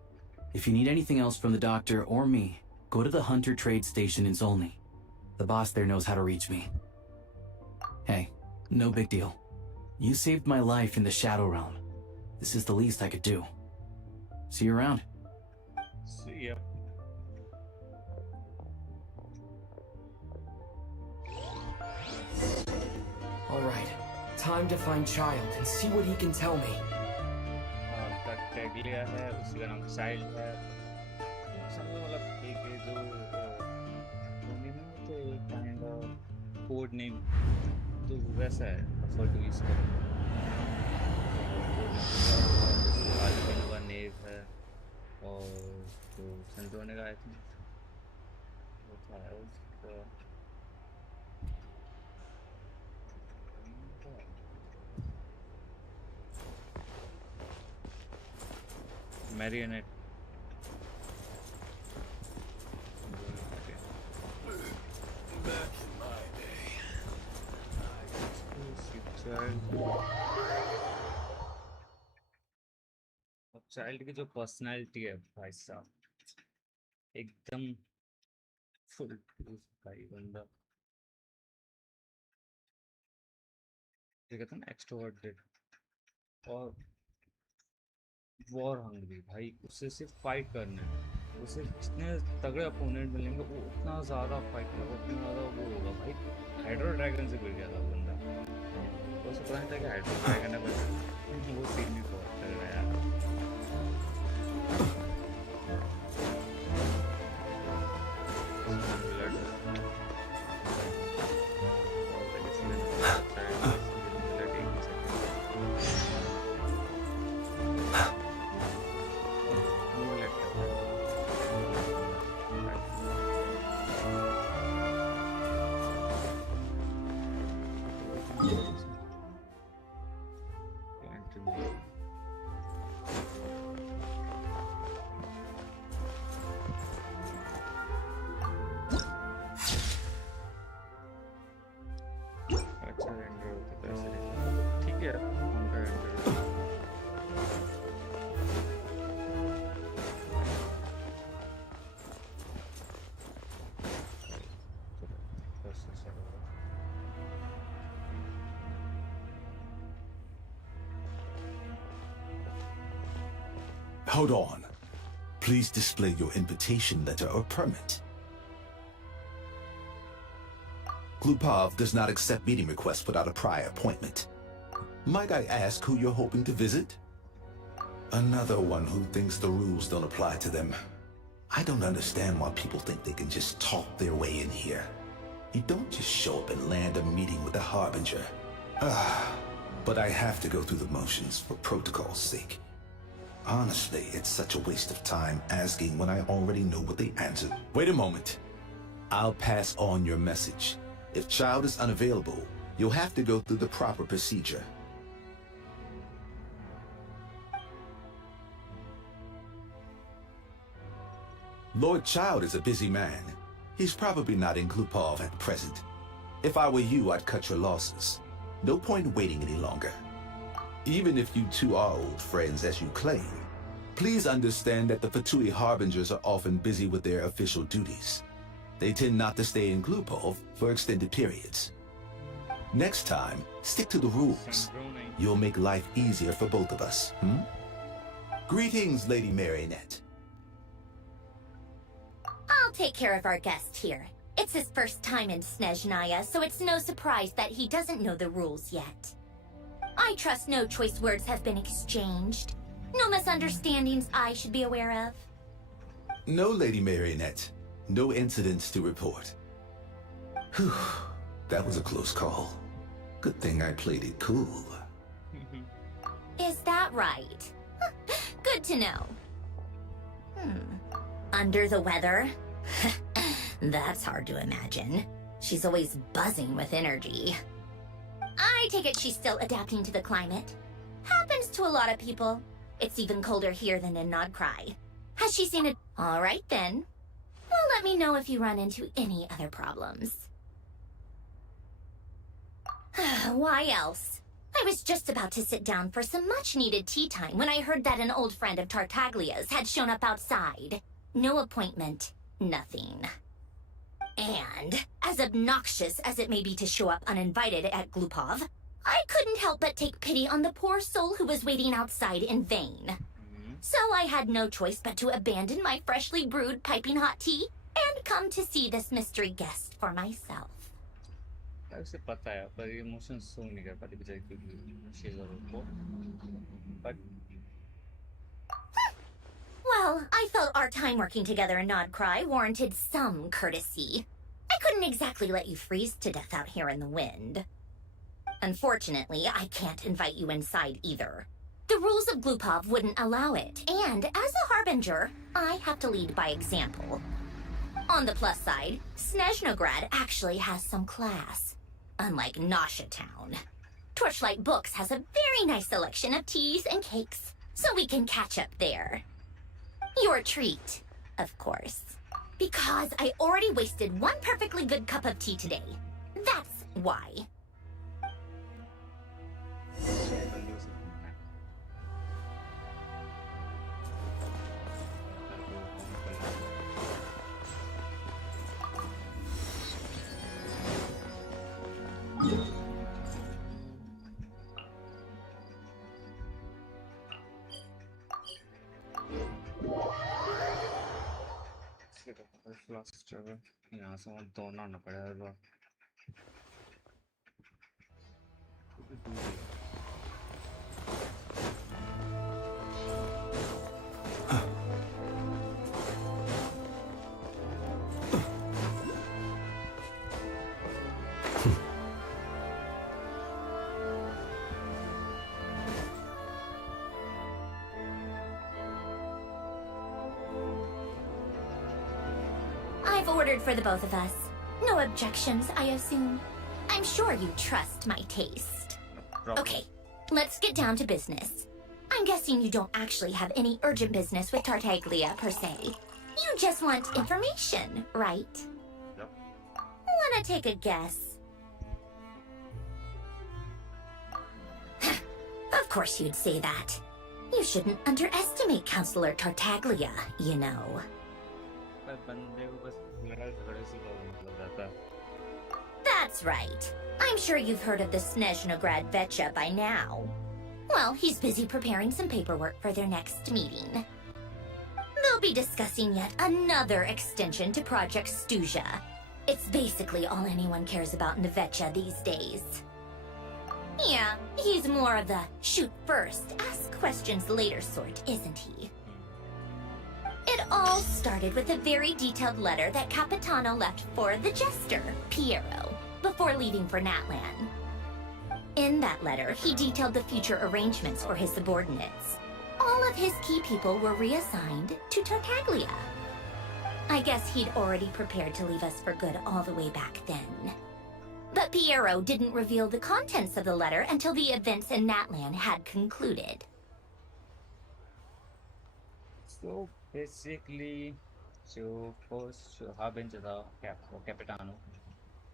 If you need anything else from the doctor or me, go to the Hunter Trade Station in Zolny. The boss there knows how to reach me. Hey, no big deal. You saved my life in the Shadow Realm. This is the least I could do. See you around. See ya. Alright, time to find Child and see what he can tell me. उसका tag लिया है, उसी का नाम child है। समझो मतलब एक ये जो नेम होते हैं काइंड ऑफ कोड नेम, तो वैसा है फॉर टू यूज कर। आजकल का नेव है और जो सेंट्रोने का आई थिंक वो था उसका Marionette. Back in my day. अब चाइल्ड की जो पर्सनालिटी है भाई साहब एकदम फुल भाई बंदा ये कहते हैं ना एक्सट्रोवर्टेड और वॉर हंग्री भाई। उसे सिर्फ फाइट करना है, उसे जितने तगड़े अपोनेंट मिलेंगे वो उतना ज़्यादा फाइट करेगा, उतना ज़्यादा वो होगा भाई। हाइड्रो ड्रैगन से गिर गया था बंदा, तो उसे पता नहीं था कि हाइड्रो ड्रैगन है, बस वो सीन भी बहुत तगड़ा है यार। अच्छा रेंडर होता है ऐसे, ठीक है उनका render. Hold on. Please display your invitation letter or permit. Glupov does not accept meeting requests without a prior appointment. Might I ask who you're hoping to visit? Another one who thinks the rules don't apply to them. I don't understand why people think they can just talk their way in here. You don't just show up and land a meeting with a Harbinger. But I have to go through the motions for protocol's sake. Honestly, it's such a waste of time asking when I already know what they answered. Wait a moment. I'll pass on your message. If Child is unavailable, you'll have to go through the proper procedure. Lord Child is a busy man. He's probably not in Glupov at present. If I were you, I'd cut your losses. No point waiting any longer. Even if you two are old friends as you claim, please understand that the Fatui Harbingers are often busy with their official duties. They tend not to stay in Glupov for extended periods. Next time, stick to the rules. You'll make life easier for both of us, hmm? Greetings, Lady Marionette. I'll take care of our guest here. It's his first time in Snezhnaya, so it's no surprise that he doesn't know the rules yet. I trust no choice words have been exchanged. No misunderstandings I should be aware of. No, Lady Marionette. No incidents to report. Whew. That was a close call. Good thing I played it cool. Is that right? Good to know. Under the weather? That's hard to imagine. She's always buzzing with energy. I take it she's still adapting to the climate. Happens to a lot of people. It's even colder here than in Nodcry. Has she seen it? All right then. Well, let me know if you run into any other problems. Why else? I was just about to sit down for some much-needed tea time when I heard that an old friend of Tartaglia's had shown up outside. No appointment, nothing. And, as obnoxious as it may be to show up uninvited at Glupov, I couldn't help but take pity on the poor soul who was waiting outside in vain. So I had no choice but to abandon my freshly brewed piping hot tea and come to see this mystery guest for myself. उसे पता है पर emotions show नहीं कर पाती बेचारी क्योंकि she is a robot but Well, I felt our time working together in Nodcry warranted some courtesy. I couldn't exactly let you freeze to death out here in the wind. Unfortunately, I can't invite you inside either. The rules of Glupov wouldn't allow it, and as a harbinger, I have to lead by example. On the plus side, Snezhnograd actually has some class, unlike Nasha Town. Torchlight Books has a very nice selection of teas and cakes, so we can catch up there. Your treat, of course. Because I already wasted one perfectly good cup of tea today. That's why. यहाँ से वहाँ दौड़ना ना पड़े हर बार I've ordered for the both of us. No objections, I assume. I'm sure you trust my taste. Okay, let's get down to business. I'm guessing you don't actually have any urgent business with Tartaglia, per se. You just want information, right? Yep. Wanna take a guess? Of course you'd say that. You shouldn't underestimate Counselor Tartaglia, you know. पर बंदे को बस लड़ाई झगड़े से मतलब रहता है That's right. I'm sure you've heard of the Snezhnograd Vetcha by now. Well, he's busy preparing some paperwork for their next meeting. They'll be discussing yet another extension to Project Stuja. It's basically all anyone cares about in the Vetcha these days. Yeah, he's more of the shoot first, ask questions later sort, isn't he? It all started with a very detailed letter that Capitano left for the jester, Piero, before leaving for Natlan. In that letter, he detailed the future arrangements for his subordinates. All of his key people were reassigned to Tartaglia. I guess he'd already prepared to leave us for good all the way back then. But Piero didn't reveal the contents of the letter until the events in Natlan had concluded. So basically, जो first harbinger था कैपिटानो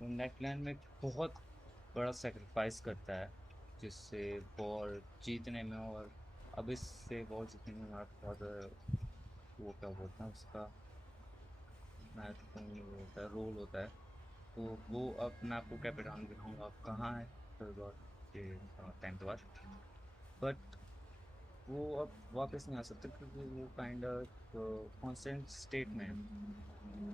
वो नेकलैंड में बहुत बड़ा sacrifice करता है जिससे war जीतने में और अब इससे वॉर जीतने में हमारा बहुत वो क्या बोलते हैं उसका महत्वपूर्ण होता है रोल होता है तो वो अब मैं आपको कैपिटानो दिखाऊंगा आप कहाँ है फिर के टाइम के बाद, बट वो अब वापस नहीं आ सकता क्योंकि वो काइंड ऑफ कॉन्स्टेंट स्टेट में है।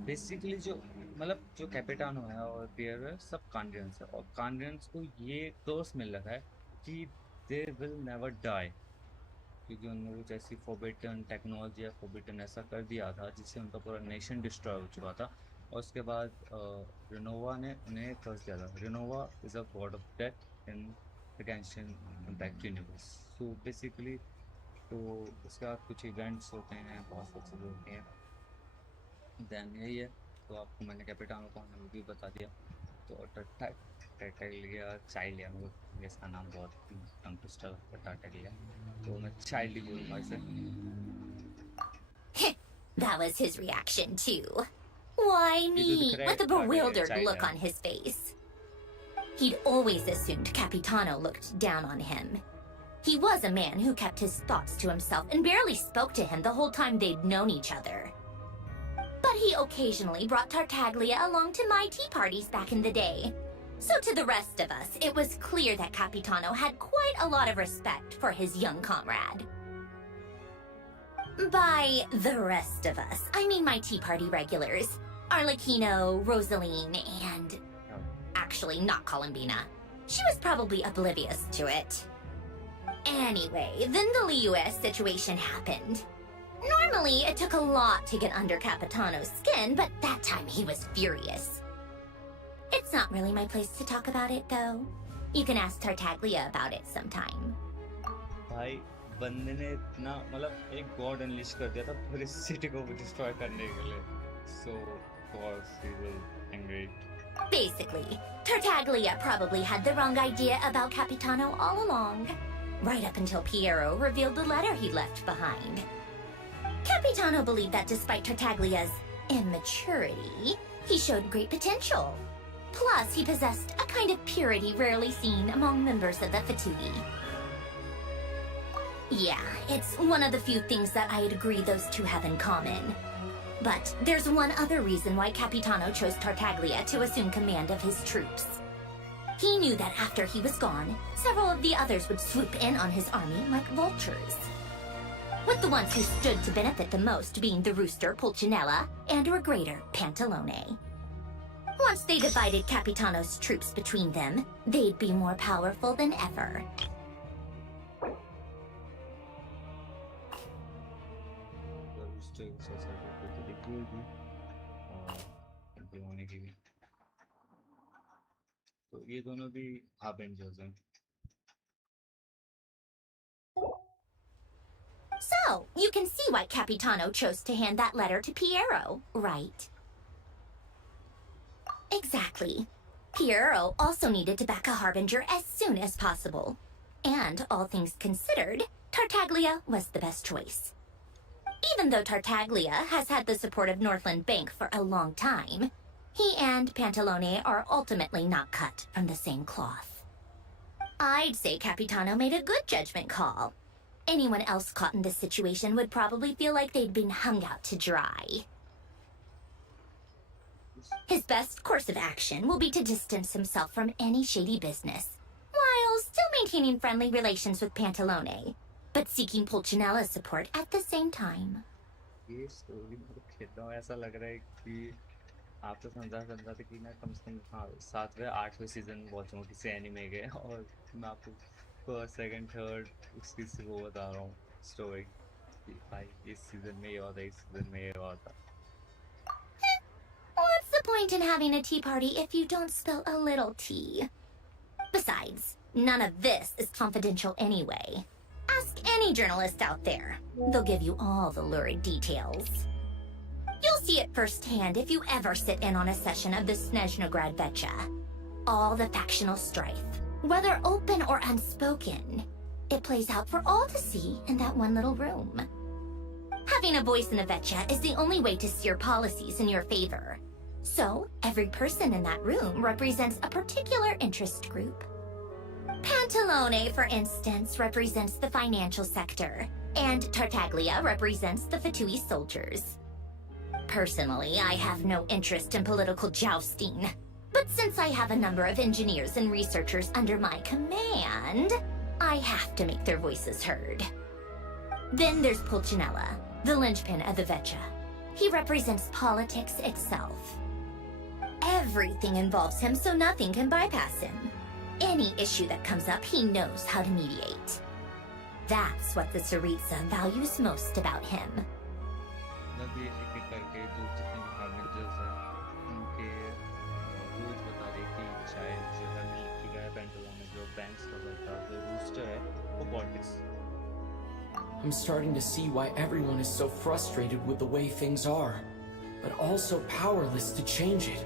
बेसिकली जो मतलब जो कैपिटानो है और पियर है सब कांडियंस है, और कांडियंस को ये कर्स मिल रखा है कि दे विल नेवर डाई, क्योंकि उन्होंने कुछ ऐसी फॉरबिडन टेक्नोलॉजी या फॉरबिडन ऐसा कर दिया था जिससे उनका पूरा नेशन डिस्ट्रॉय हो चुका था। और उसके बाद रिनोवा ने उन्हें कर्स दिया था। Ronova is a god of death in the Genshin Impact universe. So basically तो उसके बाद कुछ इवेंट्स होते हैं, बहुत सारी चीज़ें होती हैं, देन यही है। तो आपको मैंने कैपिटानो का नाम भी बता दिया। तो टाइटेलिया चाइल्ड, मतलब इसका नाम बहुत टंग ट्विस्टर है, टाइटेलिया, तो मैं चाइल्ड ही बोलूँगा इसे। That was his reaction too. Why me? With a bewildered look on his face. He'd always assumed Capitano looked down on him. He was a man who kept his thoughts to himself and barely spoke to him the whole time they'd known each other. But he occasionally brought Tartaglia along to my tea parties back in the day. So to the rest of us, it was clear that Capitano had quite a lot of respect for his young comrade. By the rest of us, I mean my tea party regulars. Arlecchino, Rosaline, and... actually, not Columbina. She was probably oblivious to it. Anyway, then the Liu-S situation happened. Normally, it took a lot to get under Capitano's skin, but that time he was furious. It's not really my place to talk about it, though. You can ask Tartaglia about it sometime. भाई बंदे ने इतना मतलब एक God unleash कर दिया था पूरी सिटी को डिस्ट्रॉय करने के लिए, so of course he will angry. Basically, Tartaglia probably had the wrong idea about Capitano all along, right up until Piero revealed the letter he left behind. Capitano believed that despite Tartaglia's immaturity, he showed great potential. Plus, he possessed a kind of purity rarely seen among members of the Fatui. Yeah, it's one of the few things that I'd agree those two have in common. But there's one other reason why Capitano chose Tartaglia to assume command of his troops. He knew that after he was gone, several of the others would swoop in on his army like vultures. With the ones who stood to benefit the most being the rooster Pulcinella and Regrator Pantalone. Once they divided Capitano's troops between them, they'd be more powerful than ever. तो ये दोनों भी हार्बिंजर्स हैं। So, you can see why Capitano chose to hand that letter to Piero, right? Exactly. Piero also needed to back a harbinger as soon as possible. And, all things considered, Tartaglia was the best choice. Even though Tartaglia has had the support of Northland Bank for a long time, he and Pantalone are ultimately not cut from the same cloth. I'd say Capitano made a good judgment call. Anyone else caught in this situation would probably feel like they'd been hung out to dry. His best course of action will be to distance himself from any shady business, while still maintaining friendly relations with Pantalone, but seeking Pulcinella's support at the same time. ये story में खेलता हूँ ऐसा लग रहा है कि आप तो समझाते कि ना कम से कम हाँ 7वें 8वें सीजन वॉच हूँ किसी एनिमे के, और मैं आपको फर्स्ट सेकंड थर्ड उसकी से वो बता रहा हूँ स्टोरी कि भाई इस सीजन में ये होता है, इस सीजन में ये होता। What's the point in having a tea party if you don't spill a little tea? Besides, none of this is confidential anyway. Ask any journalist out there. They'll give you all the lurid details. You'll see it firsthand if you ever sit in on a session of the Snezhnograd Vecha. All the factional strife, whether open or unspoken, it plays out for all to see in that one little room. Having a voice in the Vecha is the only way to steer policies in your favor. So, every person in that room represents a particular interest group. Pantalone, for instance, represents the financial sector, and Tartaglia represents the Fatui soldiers. Personally, I have no interest in political jousting. But since I have a number of engineers and researchers under my command, I have to make their voices heard. Then there's Pulcinella, the linchpin of the Vecha. He represents politics itself. Everything involves him, so nothing can bypass him. Any issue that comes up, he knows how to mediate. That's what the Tsaritsa values most about him. मतलब ये एक एक करके जो जितने भी हार्नेजर्स हैं उनके रोज बता रही थी शायद जो है मिलिट्री का है पेंटागन में जो बैंक्स का था जो रूस्टर है वो politics. I'm starting to see why everyone is so frustrated with the way things are, but also powerless to change it.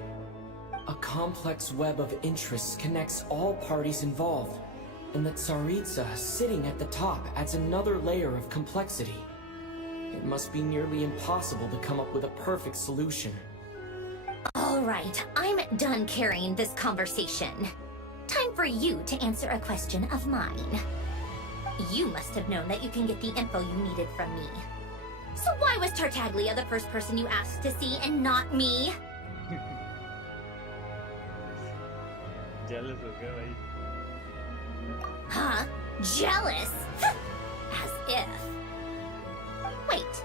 A complex web of interests connects all parties involved, and the Tsaritsa sitting at the top adds another layer of complexity. It must be nearly impossible to come up with a perfect solution. All right, I'm done carrying this conversation. Time for you to answer a question of mine. You must have known that you can get the info you needed from me. So why was Tartaglia the first person you asked to see and not me? jealous हो गया भाई. Huh? Jealous? As if. Wait.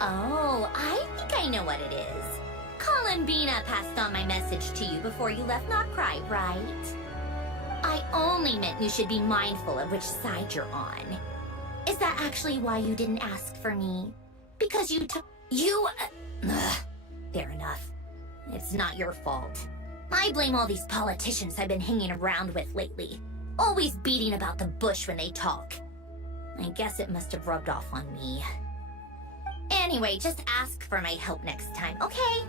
Oh, I think I know what it is. Colin Bina passed on my message to you before you left Notcry, right? I only meant you should be mindful of which side you're on. Is that actually why you didn't ask for me? Because you Fair enough. It's not your fault. I blame all these politicians I've been hanging around with lately. Always beating about the bush when they talk. I guess it must have rubbed off on me. Anyway, just ask for my help next time, okay?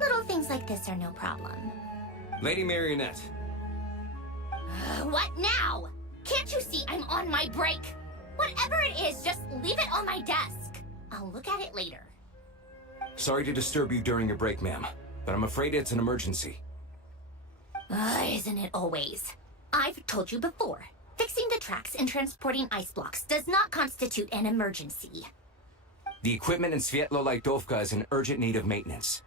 Little things like this are no problem. Lady Marionette. What now? Can't you see I'm on my break? Whatever it is, just leave it on my desk. I'll look at it later. Sorry to disturb you during your break, ma'am, but I'm afraid it's an emergency. Isn't it always? I've told you before, fixing the tracks and transporting ice blocks does not constitute an emergency. The equipment in Svietlolaitovka is in urgent need of maintenance.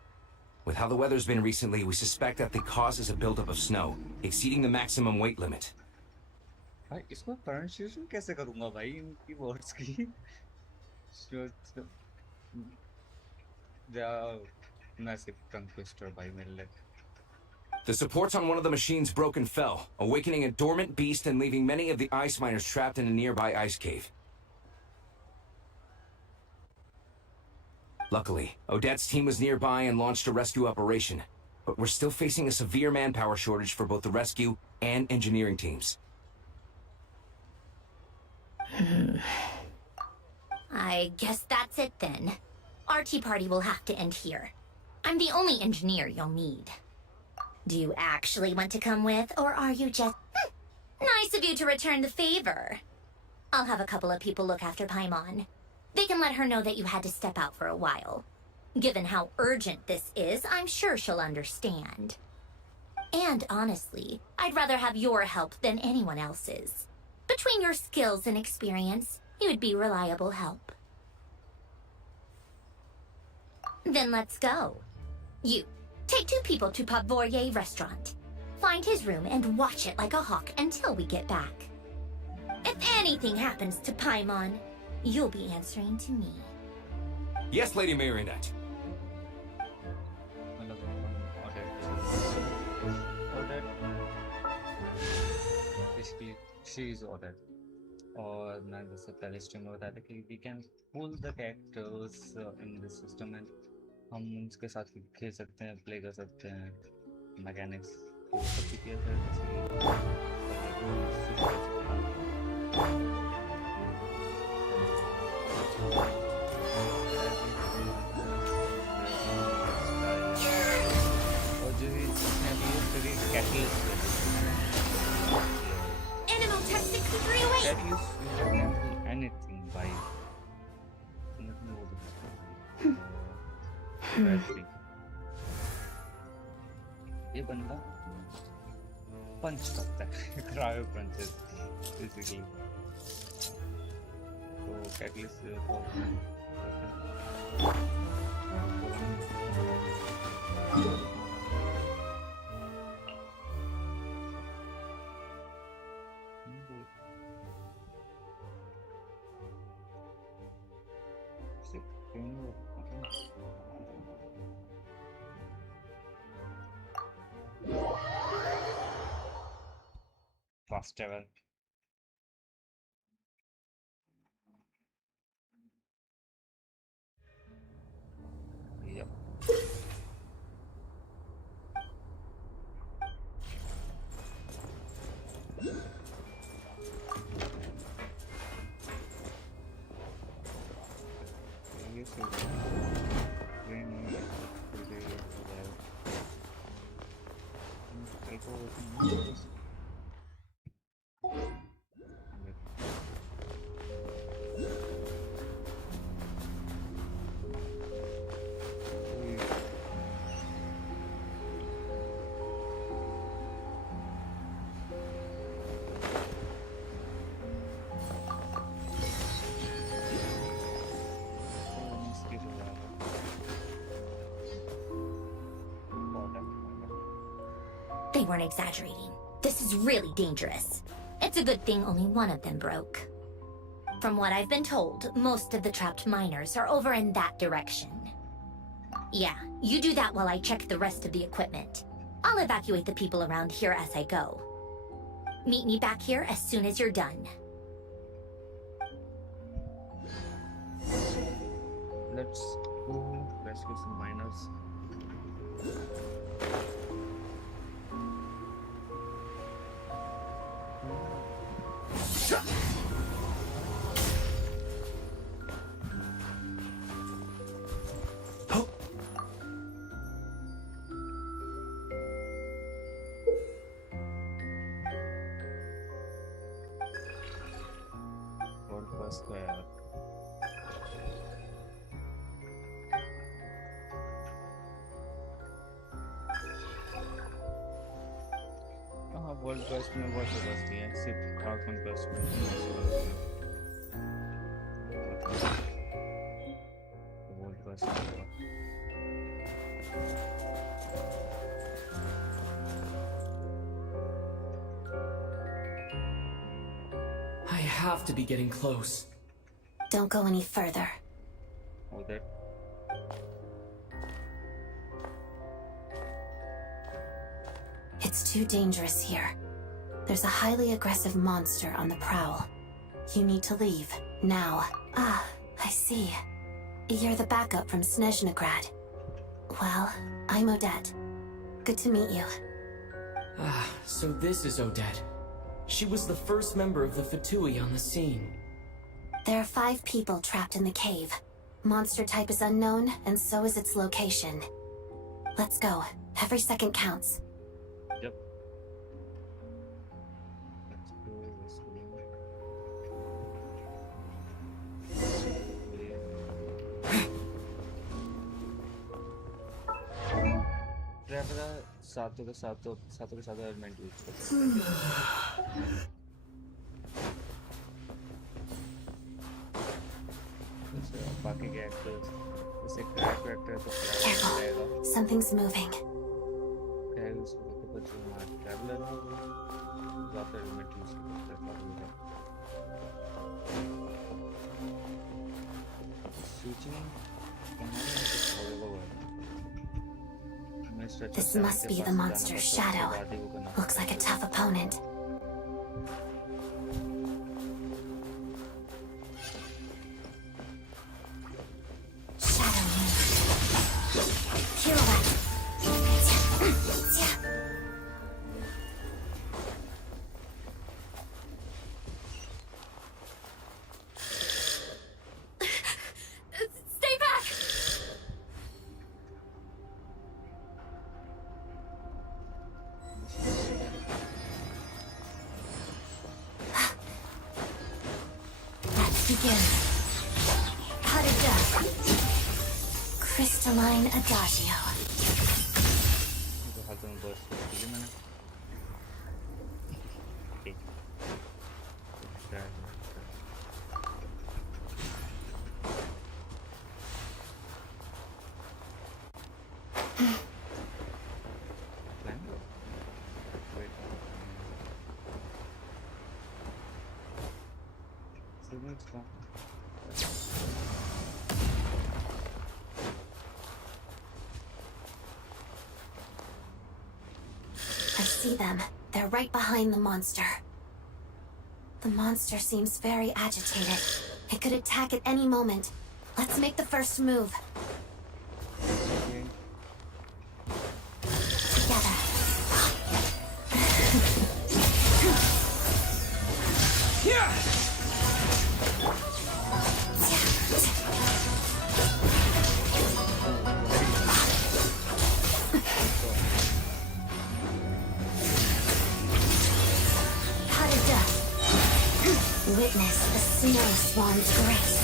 With how the weather's been recently, we suspect that the cause is a buildup of snow, exceeding the maximum weight limit. भाई इसको pronunciation कैसे करूँगा भाई इनकी words की? Massive tongue twister भाई मेरे लिए. The supports on one of the machines broke and fell, awakening a dormant beast and leaving many of the ice miners trapped in a nearby ice cave. Luckily, Odette's team was nearby and launched a rescue operation, but we're still facing a severe manpower shortage for both the rescue and engineering teams. I guess that's it then. Our tea party will have to end here. I'm the only engineer you'll need. Do you actually want to come with, or are you just... Nice of you to return the favor. I'll have a couple of people look after Paimon. They can let her know that you had to step out for a while. Given how urgent this is, I'm sure she'll understand. And honestly, I'd rather have your help than anyone else's. Between your skills and experience, you would be reliable help. Then let's go. You, take 2 people to Pavorier restaurant. Find his room and watch it like a hawk until we get back. If anything happens to Paimon, you'll be answering to me. Yes, Lady Marionette. मतलब Odette basically she is Odette. और मैं जैसे पहले stream में बताया था कि we can pull the characters in this system and हम उनके साथ खेल सकते हैं, प्ले कर सकते हैं, मैकेनिक्स तो सब चीज़ें हैं और जो ही इसमें भी थोड़ी catalyst Animal Tech 63 away! Catalyst anything by ये बंदा पंच करता है क्रायो पंचेस बेसिकली तो catalyst Fast travel. Yep. They weren't exaggerating. This is really dangerous. It's a good thing only one of them broke. From what I've been told, most of the trapped miners are over in that direction. Yeah, you do that while I check the rest of the equipment. I'll evacuate the people around here as I go. Meet me back here as soon as you're done. Let's go rescue some miners. World Bus का यार world बस में बहुत से बस दिए सिर्फ झारखंड बस में वर्ल्ड बस I have to be getting close. Don't go any further. उधर It's too dangerous here. There's a highly aggressive monster on the prowl. You need to leave, now. Ah, I see. You're the backup from Snezhnograd. Well, I'm Odette. Good to meet you. Ah, so this is Odette. She was the first member of the Fatui on the scene. There are 5 people trapped in the cave. Monster type is unknown, and so is its location. Let's go. Every second counts. Yep. Let's go rescue. Traveler सातों के साथ element use करते हैं बाकी के actors जैसे crack actor है तो Careful. रहेगा Something's moving. खैर उसको तो कुछ ट्रैवलर ज़्यादा एलिमेंट यूज करते हैं switching This must be the monster's shadow. Looks like a tough opponent. Shadow move. Pirouette. Stay back! Let's begin. Cut it down. Crystalline Adagio. see them. They're right behind the monster. The monster seems very agitated. It could attack at any moment. Let's make the first move. Together. Witness the snow swan's grace.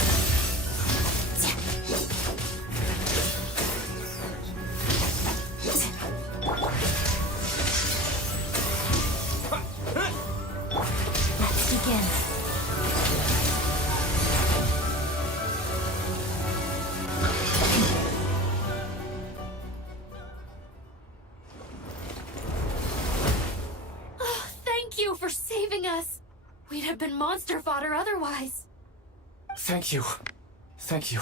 Let's begin. Oh, thank you for saving us. We'd have been monster fodder otherwise. Thank you. Thank you.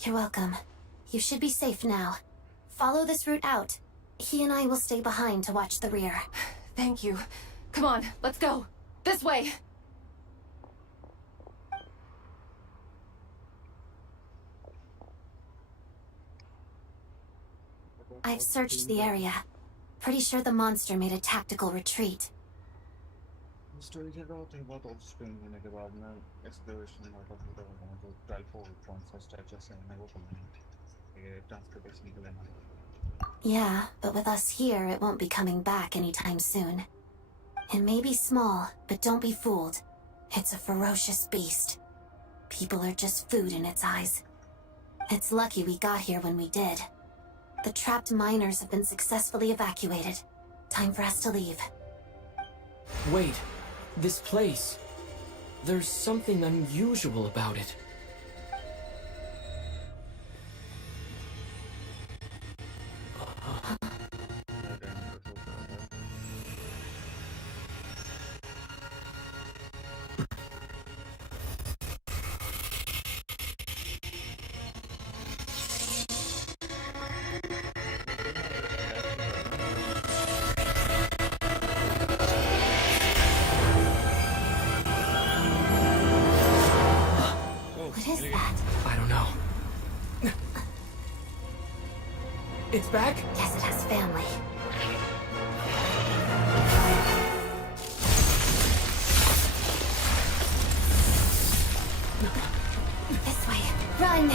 You're welcome. You should be safe now. Follow this route out. He and I will stay behind to watch the rear. Thank you. Come on, let's go. This way. I've searched the area. Pretty sure the monster made a tactical retreat. Story खेल रहा होता है बहुत of screen होने के बाद मैं exploration mode of पूरा होता हूँ तो 12 कौन सा स्ट्रक्चर से मैं वो करना है ये ट्रांसपोर्टेशन के लिए ना Yeah, but with us here, it won't be coming back anytime soon. It may be small, but don't be fooled. It's a ferocious beast. People are just food in its eyes. It's lucky we got here when we did. The trapped miners have been successfully evacuated. Time for us to leave. Wait, this place. There's something unusual about it. What is that? I don't know. It's back? Guess it has family. This way. Run!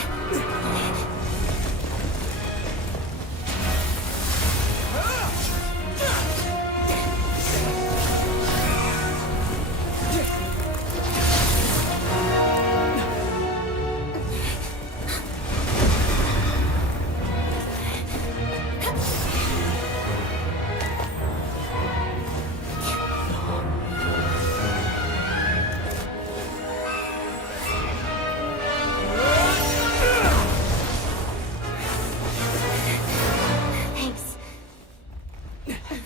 Thanks.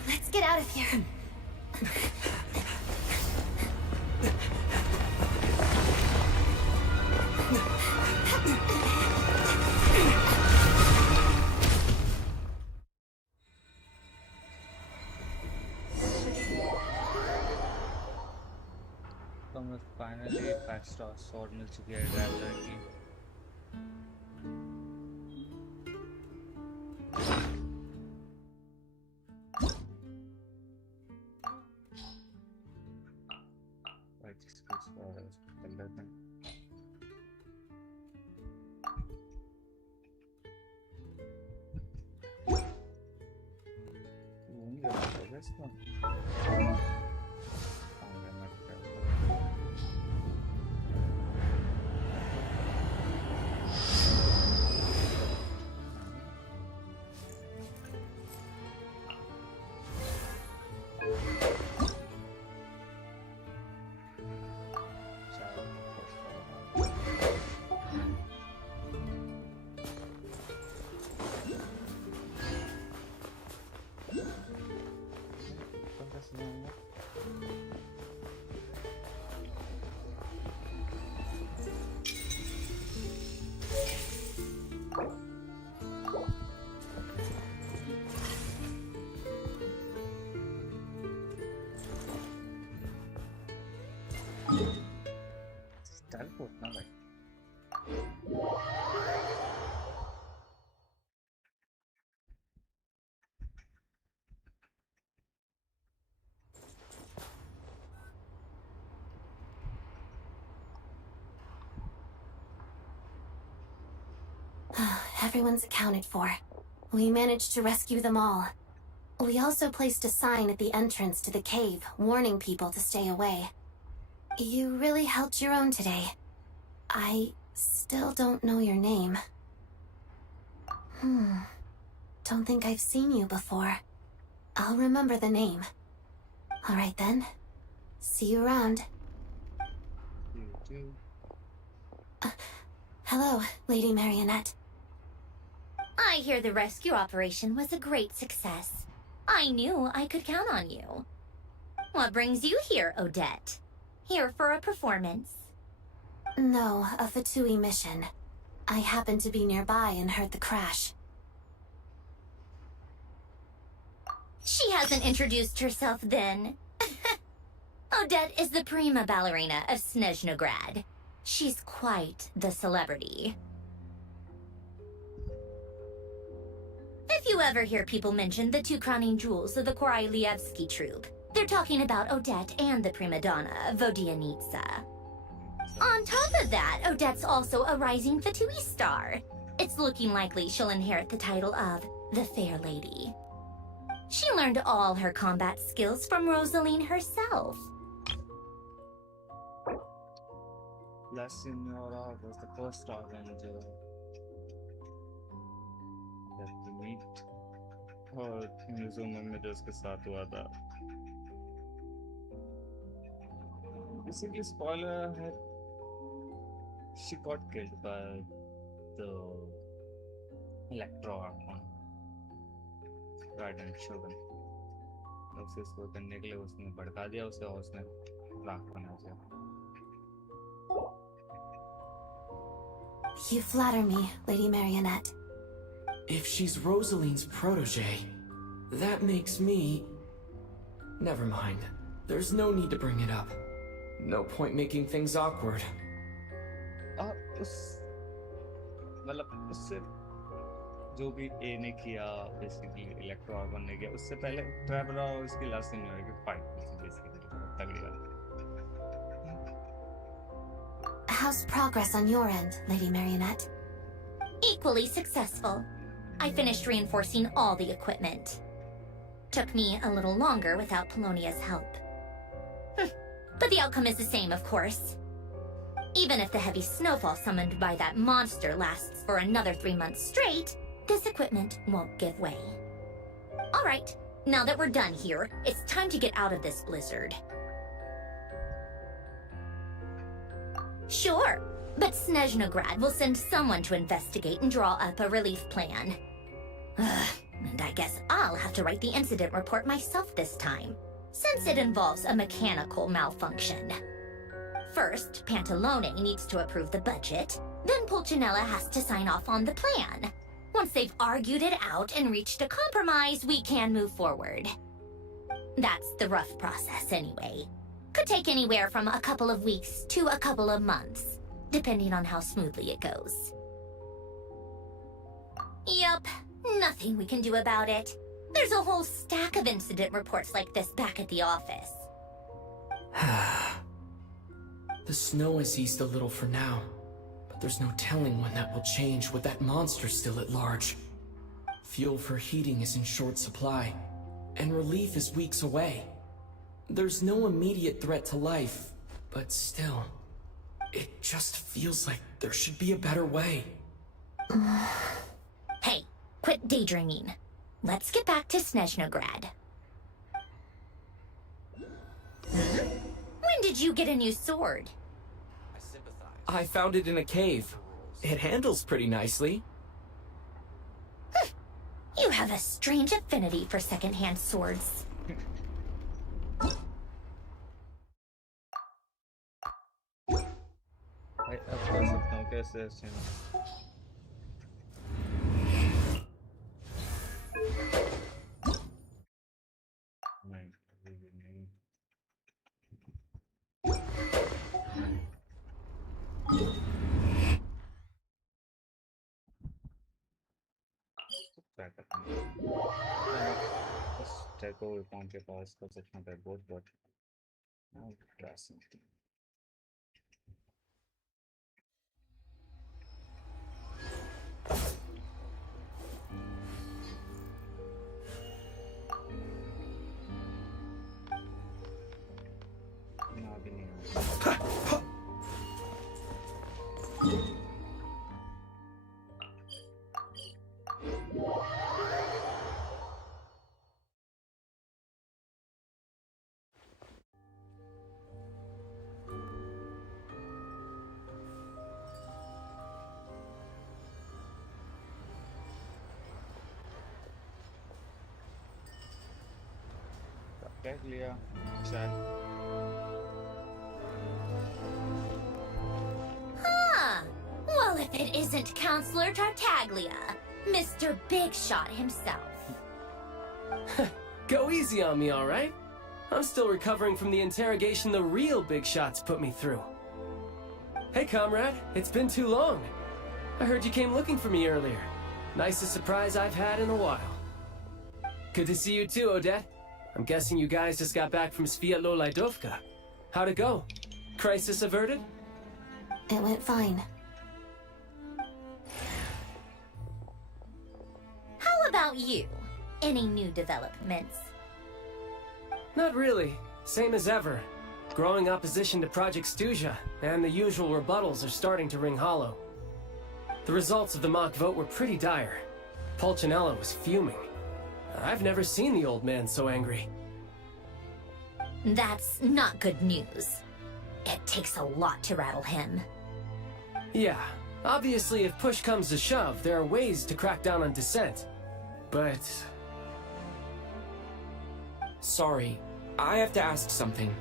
Let's get out of here. तो हमें finally 5 star sword मिल चुकी है driver की चल पूछना भाई। Everyone's accounted for. We managed to rescue them all. We also placed a sign at the entrance to the cave, warning people to stay away. You really helped your own today. I still don't know your name. Don't think I've seen you before. I'll remember the name. All right then. See you around. You too. Hello, Lady Marionette. I hear the rescue operation was a great success. I knew I could count on you. What brings you here, Odette? Here for a performance? No, a Fatui mission. I happened to be nearby and heard the crash. She hasn't introduced herself then. Odette is the prima ballerina of Snezhnograd. She's quite the celebrity. If you ever hear people mention the two crowning jewels of the Korolievsky troupe, they're talking about Odette and the prima donna, Vodianitsa. On top of that, Odette's also a rising Fatui star. It's looking likely she'll inherit the title of the Fair Lady. She learned all her combat skills from Rosaline herself. La Signora was the first Avenger that we meet. और Inazuma में जो उसके साथ हुआ था. Basically, spoiler है. She got killed by the Electro Archon. Guardian Shogun. उसे इसको करने के लिए उसने भड़का दिया उसे और उसने राख बना दिया. You flatter me, Lady Marionette. If she's Rosaline's protege, that makes me... Never mind. There's no need to bring it up. No point making things awkward. मतलब उससे जो भी ए ने किया बेसिकली इलेक्ट्रो आर्गन ने किया उससे पहले ट्रेवर और उसकी लास्ट सीन में फाइट बेसिकली तगड़ी वाली. How's progress on your end, Lady Marionette? Equally successful. I finished reinforcing all the equipment. Took me a little longer without Polonia's help. But the outcome is the same, of course. Even if the heavy snowfall summoned by that monster lasts for another 3 months straight, this equipment won't give way. All right, now that we're done here, it's time to get out of this blizzard. Sure, but Snezhnograd will send someone to investigate and draw up a relief plan. And I guess I'll have to write the incident report myself this time, since it involves a mechanical malfunction. First, Pantalone needs to approve the budget, then Pulcinella has to sign off on the plan. Once they've argued it out and reached a compromise, we can move forward. That's the rough process anyway. Could take anywhere from a couple of weeks to a couple of months, depending on how smoothly it goes. Yup, nothing we can do about it. There's a whole stack of incident reports like this back at the office. The snow has eased a little for now, but there's no telling when that will change with that monster still at large. Fuel for heating is in short supply, and relief is weeks away. There's no immediate threat to life, but still, it just feels like there should be a better way. Hey, quit daydreaming. Let's get back to Snezhnograd. When did you get a new sword? I found it in a cave. It handles pretty nicely. You have a strange affinity for second-hand swords. भाई अब कर सकता हूँ कैसे ऐसे नहीं अभी भी नहीं. क्या करना है? बस टेको अकाउंट के पास कर सकते हैं बहुत बहुत क्लास ना भी नहीं है। देख लिया चल Huh. Well, if it isn't Counselor Tartaglia, Mr. Big Shot himself. Go easy on me, all right? I'm still recovering from the interrogation the real big shots put me through. Hey, comrade, it's been too long. I heard you came looking for me earlier. Nicest surprise I've had in a while. Good to see you too, Odette. I'm guessing you guys just got back from Sviatlo Laidovka. How'd it go? Crisis averted? It went fine. How about you? Any new developments? Not really. Same as ever. Growing opposition to Project Stuja, and the usual rebuttals are starting to ring hollow. The results of the mock vote were pretty dire. Pulcinella was fuming. I've never seen the old man so angry. That's not good news. It takes a lot to rattle him. Yeah, obviously if push comes to shove, there are ways to crack down on dissent. But... Sorry, I have to ask something.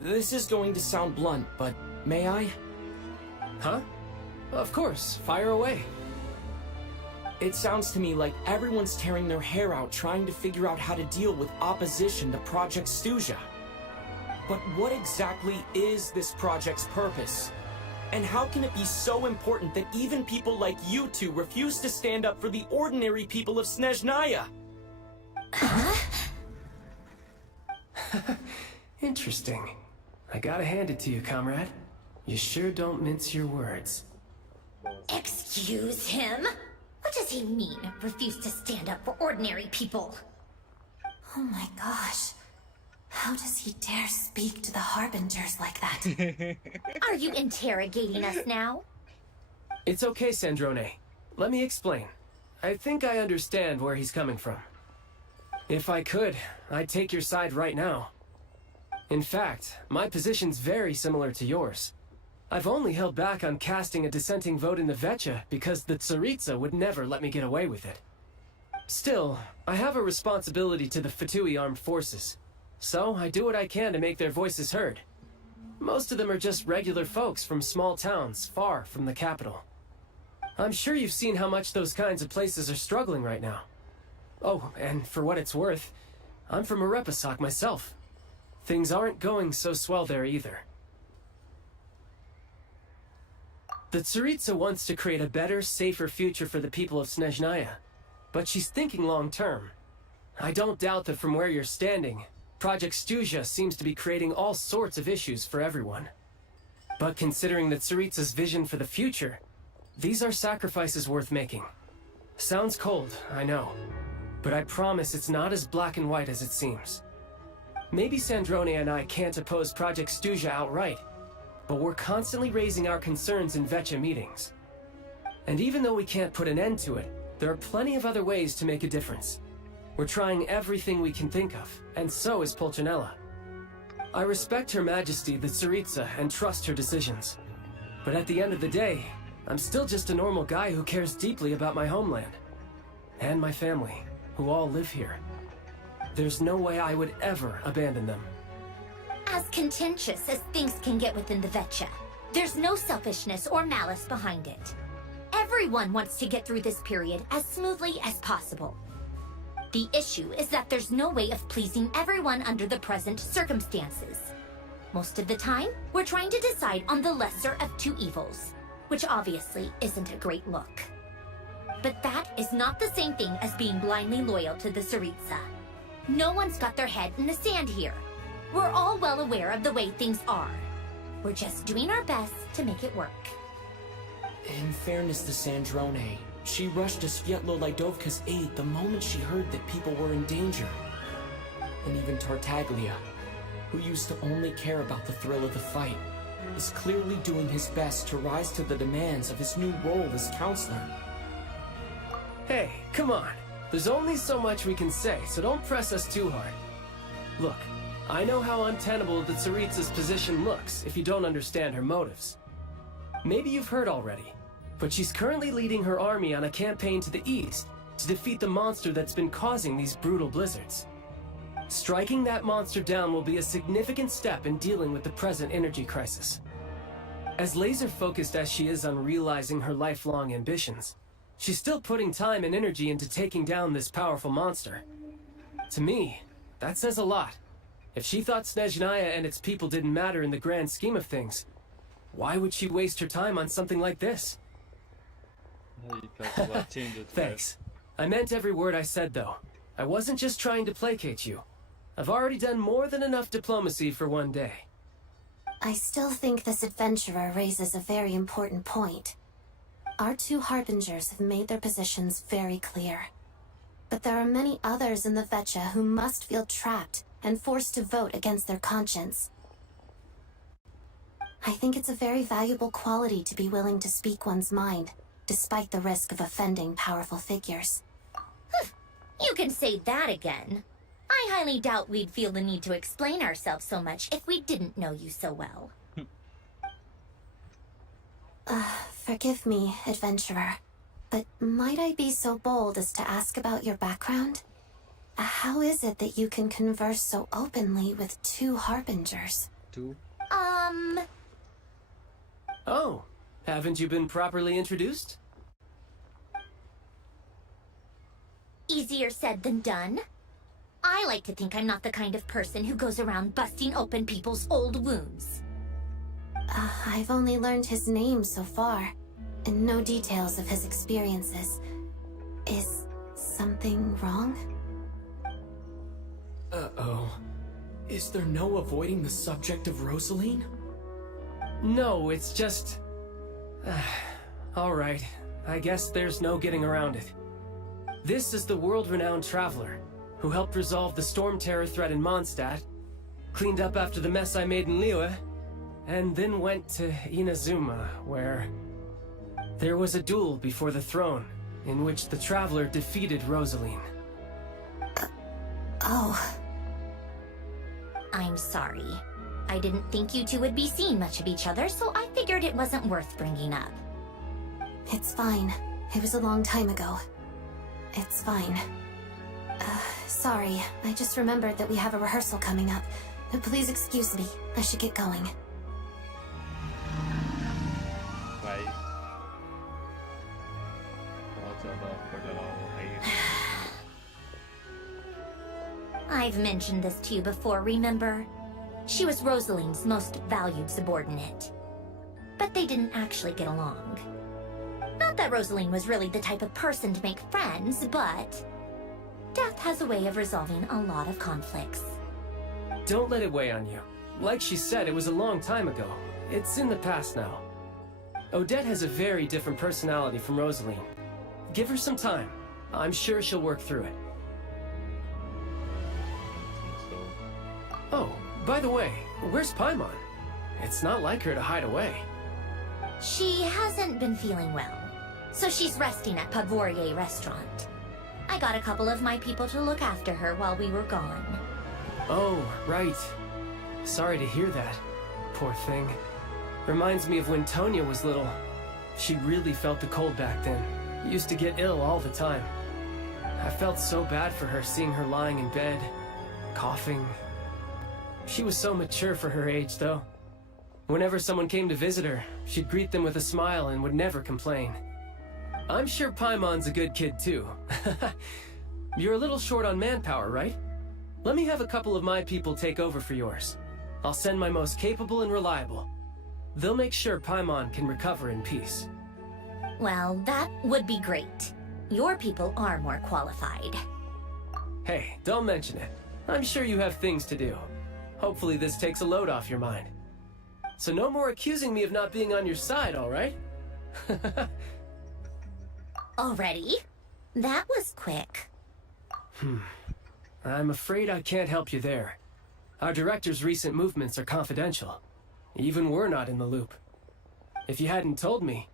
This is going to sound blunt, but may I? Huh? Of course, fire away. It sounds to me like everyone's tearing their hair out trying to figure out how to deal with opposition to Project Stuja. But what exactly is this project's purpose? And how can it be so important that even people like you two refuse to stand up for the ordinary people of Snezhnaya? Interesting. I gotta hand it to you, comrade. You sure don't mince your words. Excuse him? What does he mean, refuse to stand up for ordinary people? Oh my gosh. How does he dare speak to the Harbingers like that? Are you interrogating us now? It's okay, Sandrone. Let me explain. I think I understand where he's coming from. If I could, I'd take your side right now. In fact, my position's very similar to yours. I've only held back on casting a dissenting vote in the Vecha because the Tsaritsa would never let me get away with it. Still, I have a responsibility to the Fatui armed forces, so I do what I can to make their voices heard. Most of them are just regular folks from small towns far from the capital. I'm sure you've seen how much those kinds of places are struggling right now. Oh, and for what it's worth, I'm from Arepasak myself. Things aren't going so swell there either. The Tsaritsa wants to create a better, safer future for the people of Snezhnaya, but she's thinking long-term. I don't doubt that from where you're standing, Project Stuja seems to be creating all sorts of issues for everyone. But considering the Tsaritsa's vision for the future, these are sacrifices worth making. Sounds cold, I know, but I promise it's not as black and white as it seems. Maybe Sandrone and I can't oppose Project Stuja outright, but we're constantly raising our concerns in Vecha meetings. And even though we can't put an end to it, there are plenty of other ways to make a difference. We're trying everything we can think of, and so is Pulcinella. I respect Her Majesty, the Tsaritsa, and trust her decisions. But at the end of the day, I'm still just a normal guy who cares deeply about my homeland. And my family, who all live here. There's no way I would ever abandon them. As contentious as things can get within the Vecha, there's no selfishness or malice behind it. Everyone wants to get through this period as smoothly as possible. The issue is that there's no way of pleasing everyone under the present circumstances. Most of the time, we're trying to decide on the lesser of two evils, which obviously isn't a great look. But that is not the same thing as being blindly loyal to the Tsaritsa. No one's got their head in the sand here. We're all well aware of the way things are. We're just doing our best to make it work. In fairness to Sandrone, she rushed to Svietlo Lidovka's aid the moment she heard that people were in danger. And even Tartaglia, who used to only care about the thrill of the fight, is clearly doing his best to rise to the demands of his new role as counselor. Hey, come on. There's only so much we can say, so don't press us too hard. Look, I know how untenable the Tsaritsa's position looks if you don't understand her motives. Maybe you've heard already, but she's currently leading her army on a campaign to the east to defeat the monster that's been causing these brutal blizzards. Striking that monster down will be a significant step in dealing with the present energy crisis. As laser-focused as she is on realizing her lifelong ambitions, she's still putting time and energy into taking down this powerful monster. To me, that says a lot. If she thought Snezhnaya and its people didn't matter in the grand scheme of things, why would she waste her time on something like this? Thanks. I meant every word I said, though. I wasn't just trying to placate you. I've already done more than enough diplomacy for one day. I still think this adventurer raises a very important point. Our two harbingers have made their positions very clear. But there are many others in the Vecha who must feel trapped and forced to vote against their conscience. I think it's a very valuable quality to be willing to speak one's mind, despite the risk of offending powerful figures. You can say that again. I highly doubt we'd feel the need to explain ourselves so much if we didn't know you so well. Forgive me, adventurer, but might I be so bold as to ask about your background? How is it that you can converse so openly with two harbingers? Oh, haven't you been properly introduced? Easier said than done. I like to think I'm not the kind of person who goes around busting open people's old wounds. I've only learned his name so far, and no details of his experiences. Is something wrong? Uh-oh. Is there no avoiding the subject of Rosaline? No, it's just... Alright, I guess there's no getting around it. This is the world-renowned traveler, who helped resolve the storm terror threat in Mondstadt, cleaned up after the mess I made in Liyue, and then went to Inazuma, where there was a duel before the throne, in which the traveler defeated Rosaline. Oh. I'm sorry. I didn't think you two would be seeing much of each other, so I figured it wasn't worth bringing up. It's fine. It was a long time ago. It's fine. Sorry. I just remembered that we have a rehearsal coming up. Please excuse me. I should get going. I've mentioned this to you before, remember? She was Rosaline's most valued subordinate. But they didn't actually get along. Not that Rosaline was really the type of person to make friends, but death has a way of resolving a lot of conflicts. Don't let it weigh on you. Like she said, it was a long time ago. It's in the past now. Odette has a very different personality from Rosaline. Give her some time. I'm sure she'll work through it. Oh, by the way, where's Paimon? It's not like her to hide away. She hasn't been feeling well, so she's resting at Podvorier Restaurant. I got a couple of my people to look after her while we were gone. Oh, right. Sorry to hear that. Poor thing. Reminds me of when Tonya was little. She really felt the cold back then. Used to get ill all the time. I felt so bad for her seeing her lying in bed, coughing. She was so mature for her age, though. Whenever someone came to visit her, she'd greet them with a smile and would never complain. I'm sure Paimon's a good kid, too. You're a little short on manpower, right? Let me have a couple of my people take over for yours. I'll send my most capable and reliable. They'll make sure Paimon can recover in peace. Well, that would be great. Your people are more qualified. Hey, don't mention it. I'm sure you have things to do. Hopefully this takes a load off your mind. So no more accusing me of not being on your side, all right? Already? That was quick. I'm afraid I can't help you there. Our director's recent movements are confidential. Even we're not in the loop. If you hadn't told me,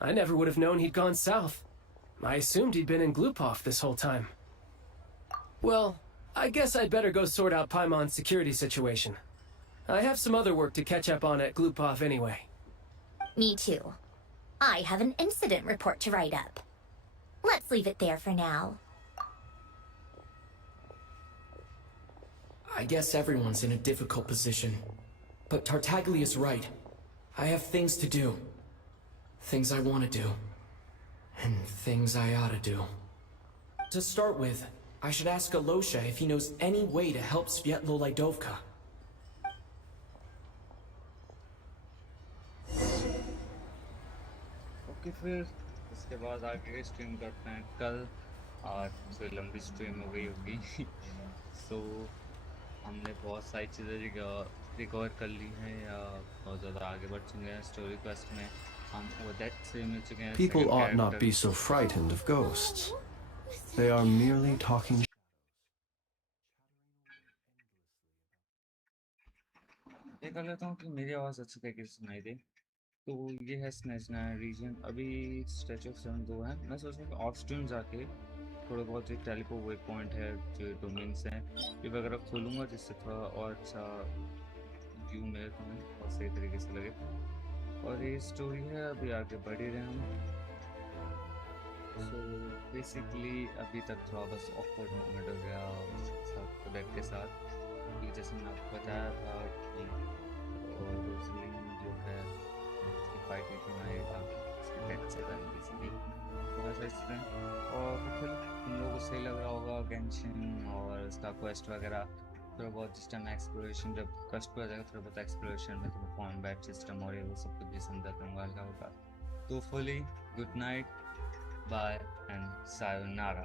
I never would have known he'd gone south. I assumed he'd been in Glupov this whole time. Well, I guess I'd better go sort out Paimon's security situation. I have some other work to catch up on at Glupov anyway. Me too. I have an incident report to write up. Let's leave it there for now. I guess everyone's in a difficult position. But Tartaglia's right. I have things to do. Things I want to do. And things I ought to do. To start with, I should ask Alosha if he knows any way to help Svietlo Lidovka. Okay फिर इसके बाद आगे stream करते हैं कल। आज से लंबी स्ट्रीम हो गई होगी। सो हमने बहुत सारी चीज़ें रिकवर कर ली हैं या बहुत ज़्यादा आगे बढ़ चुके हैं स्टोरी क्वेस्ट में। हम वो डेथ से मिल चुके हैं। People ought not be so frightened of ghosts. They are merely talking. ये कर लेता हूँ कि मेरी आवाज़ अच्छी तरीके से सुनाई दे। तो ये है स्नेचना रीजन। अभी स्टैचू ऑफ सन 2 है। मैं सोच रहा हूँ कि ऑफ स्ट्रीम जाके थोड़े बहुत एक टेलीपो वे पॉइंट है जो डोमेन्स हैं ये वगैरह खोलूँगा जिससे थोड़ा और अच्छा व्यू मिले तुम्हें और सही तरीके से लगे। और ये स्टोरी है अभी आगे बढ़ ही रहे हम। सो बेसिकली अभी तक थोड़ा बस ऑकवर्ड मोमेंट हो गया बैक के साथ कि जैसे मैंने आपको बताया था कि और रोजलिन जो है उसकी फाइट हुई उसकी डेथ से बेसिकली बहुत सारी चीज़ें। और फिर तुम लोगों को सही लग रहा होगा गेंशिन और उसका क्वेस्ट वगैरह थोड़ा बहुत जिस टाइम एक्सप्लोरेशन जब क्वेस्ट पर आ जाएगा थोड़ा बहुत एक्सप्लोरेशन में तुम्हें कॉम्बैट सिस्टम और ये वो सब कुछ भी समझा दूँगा हल्का होगा। तो fully good night bye and sayonara.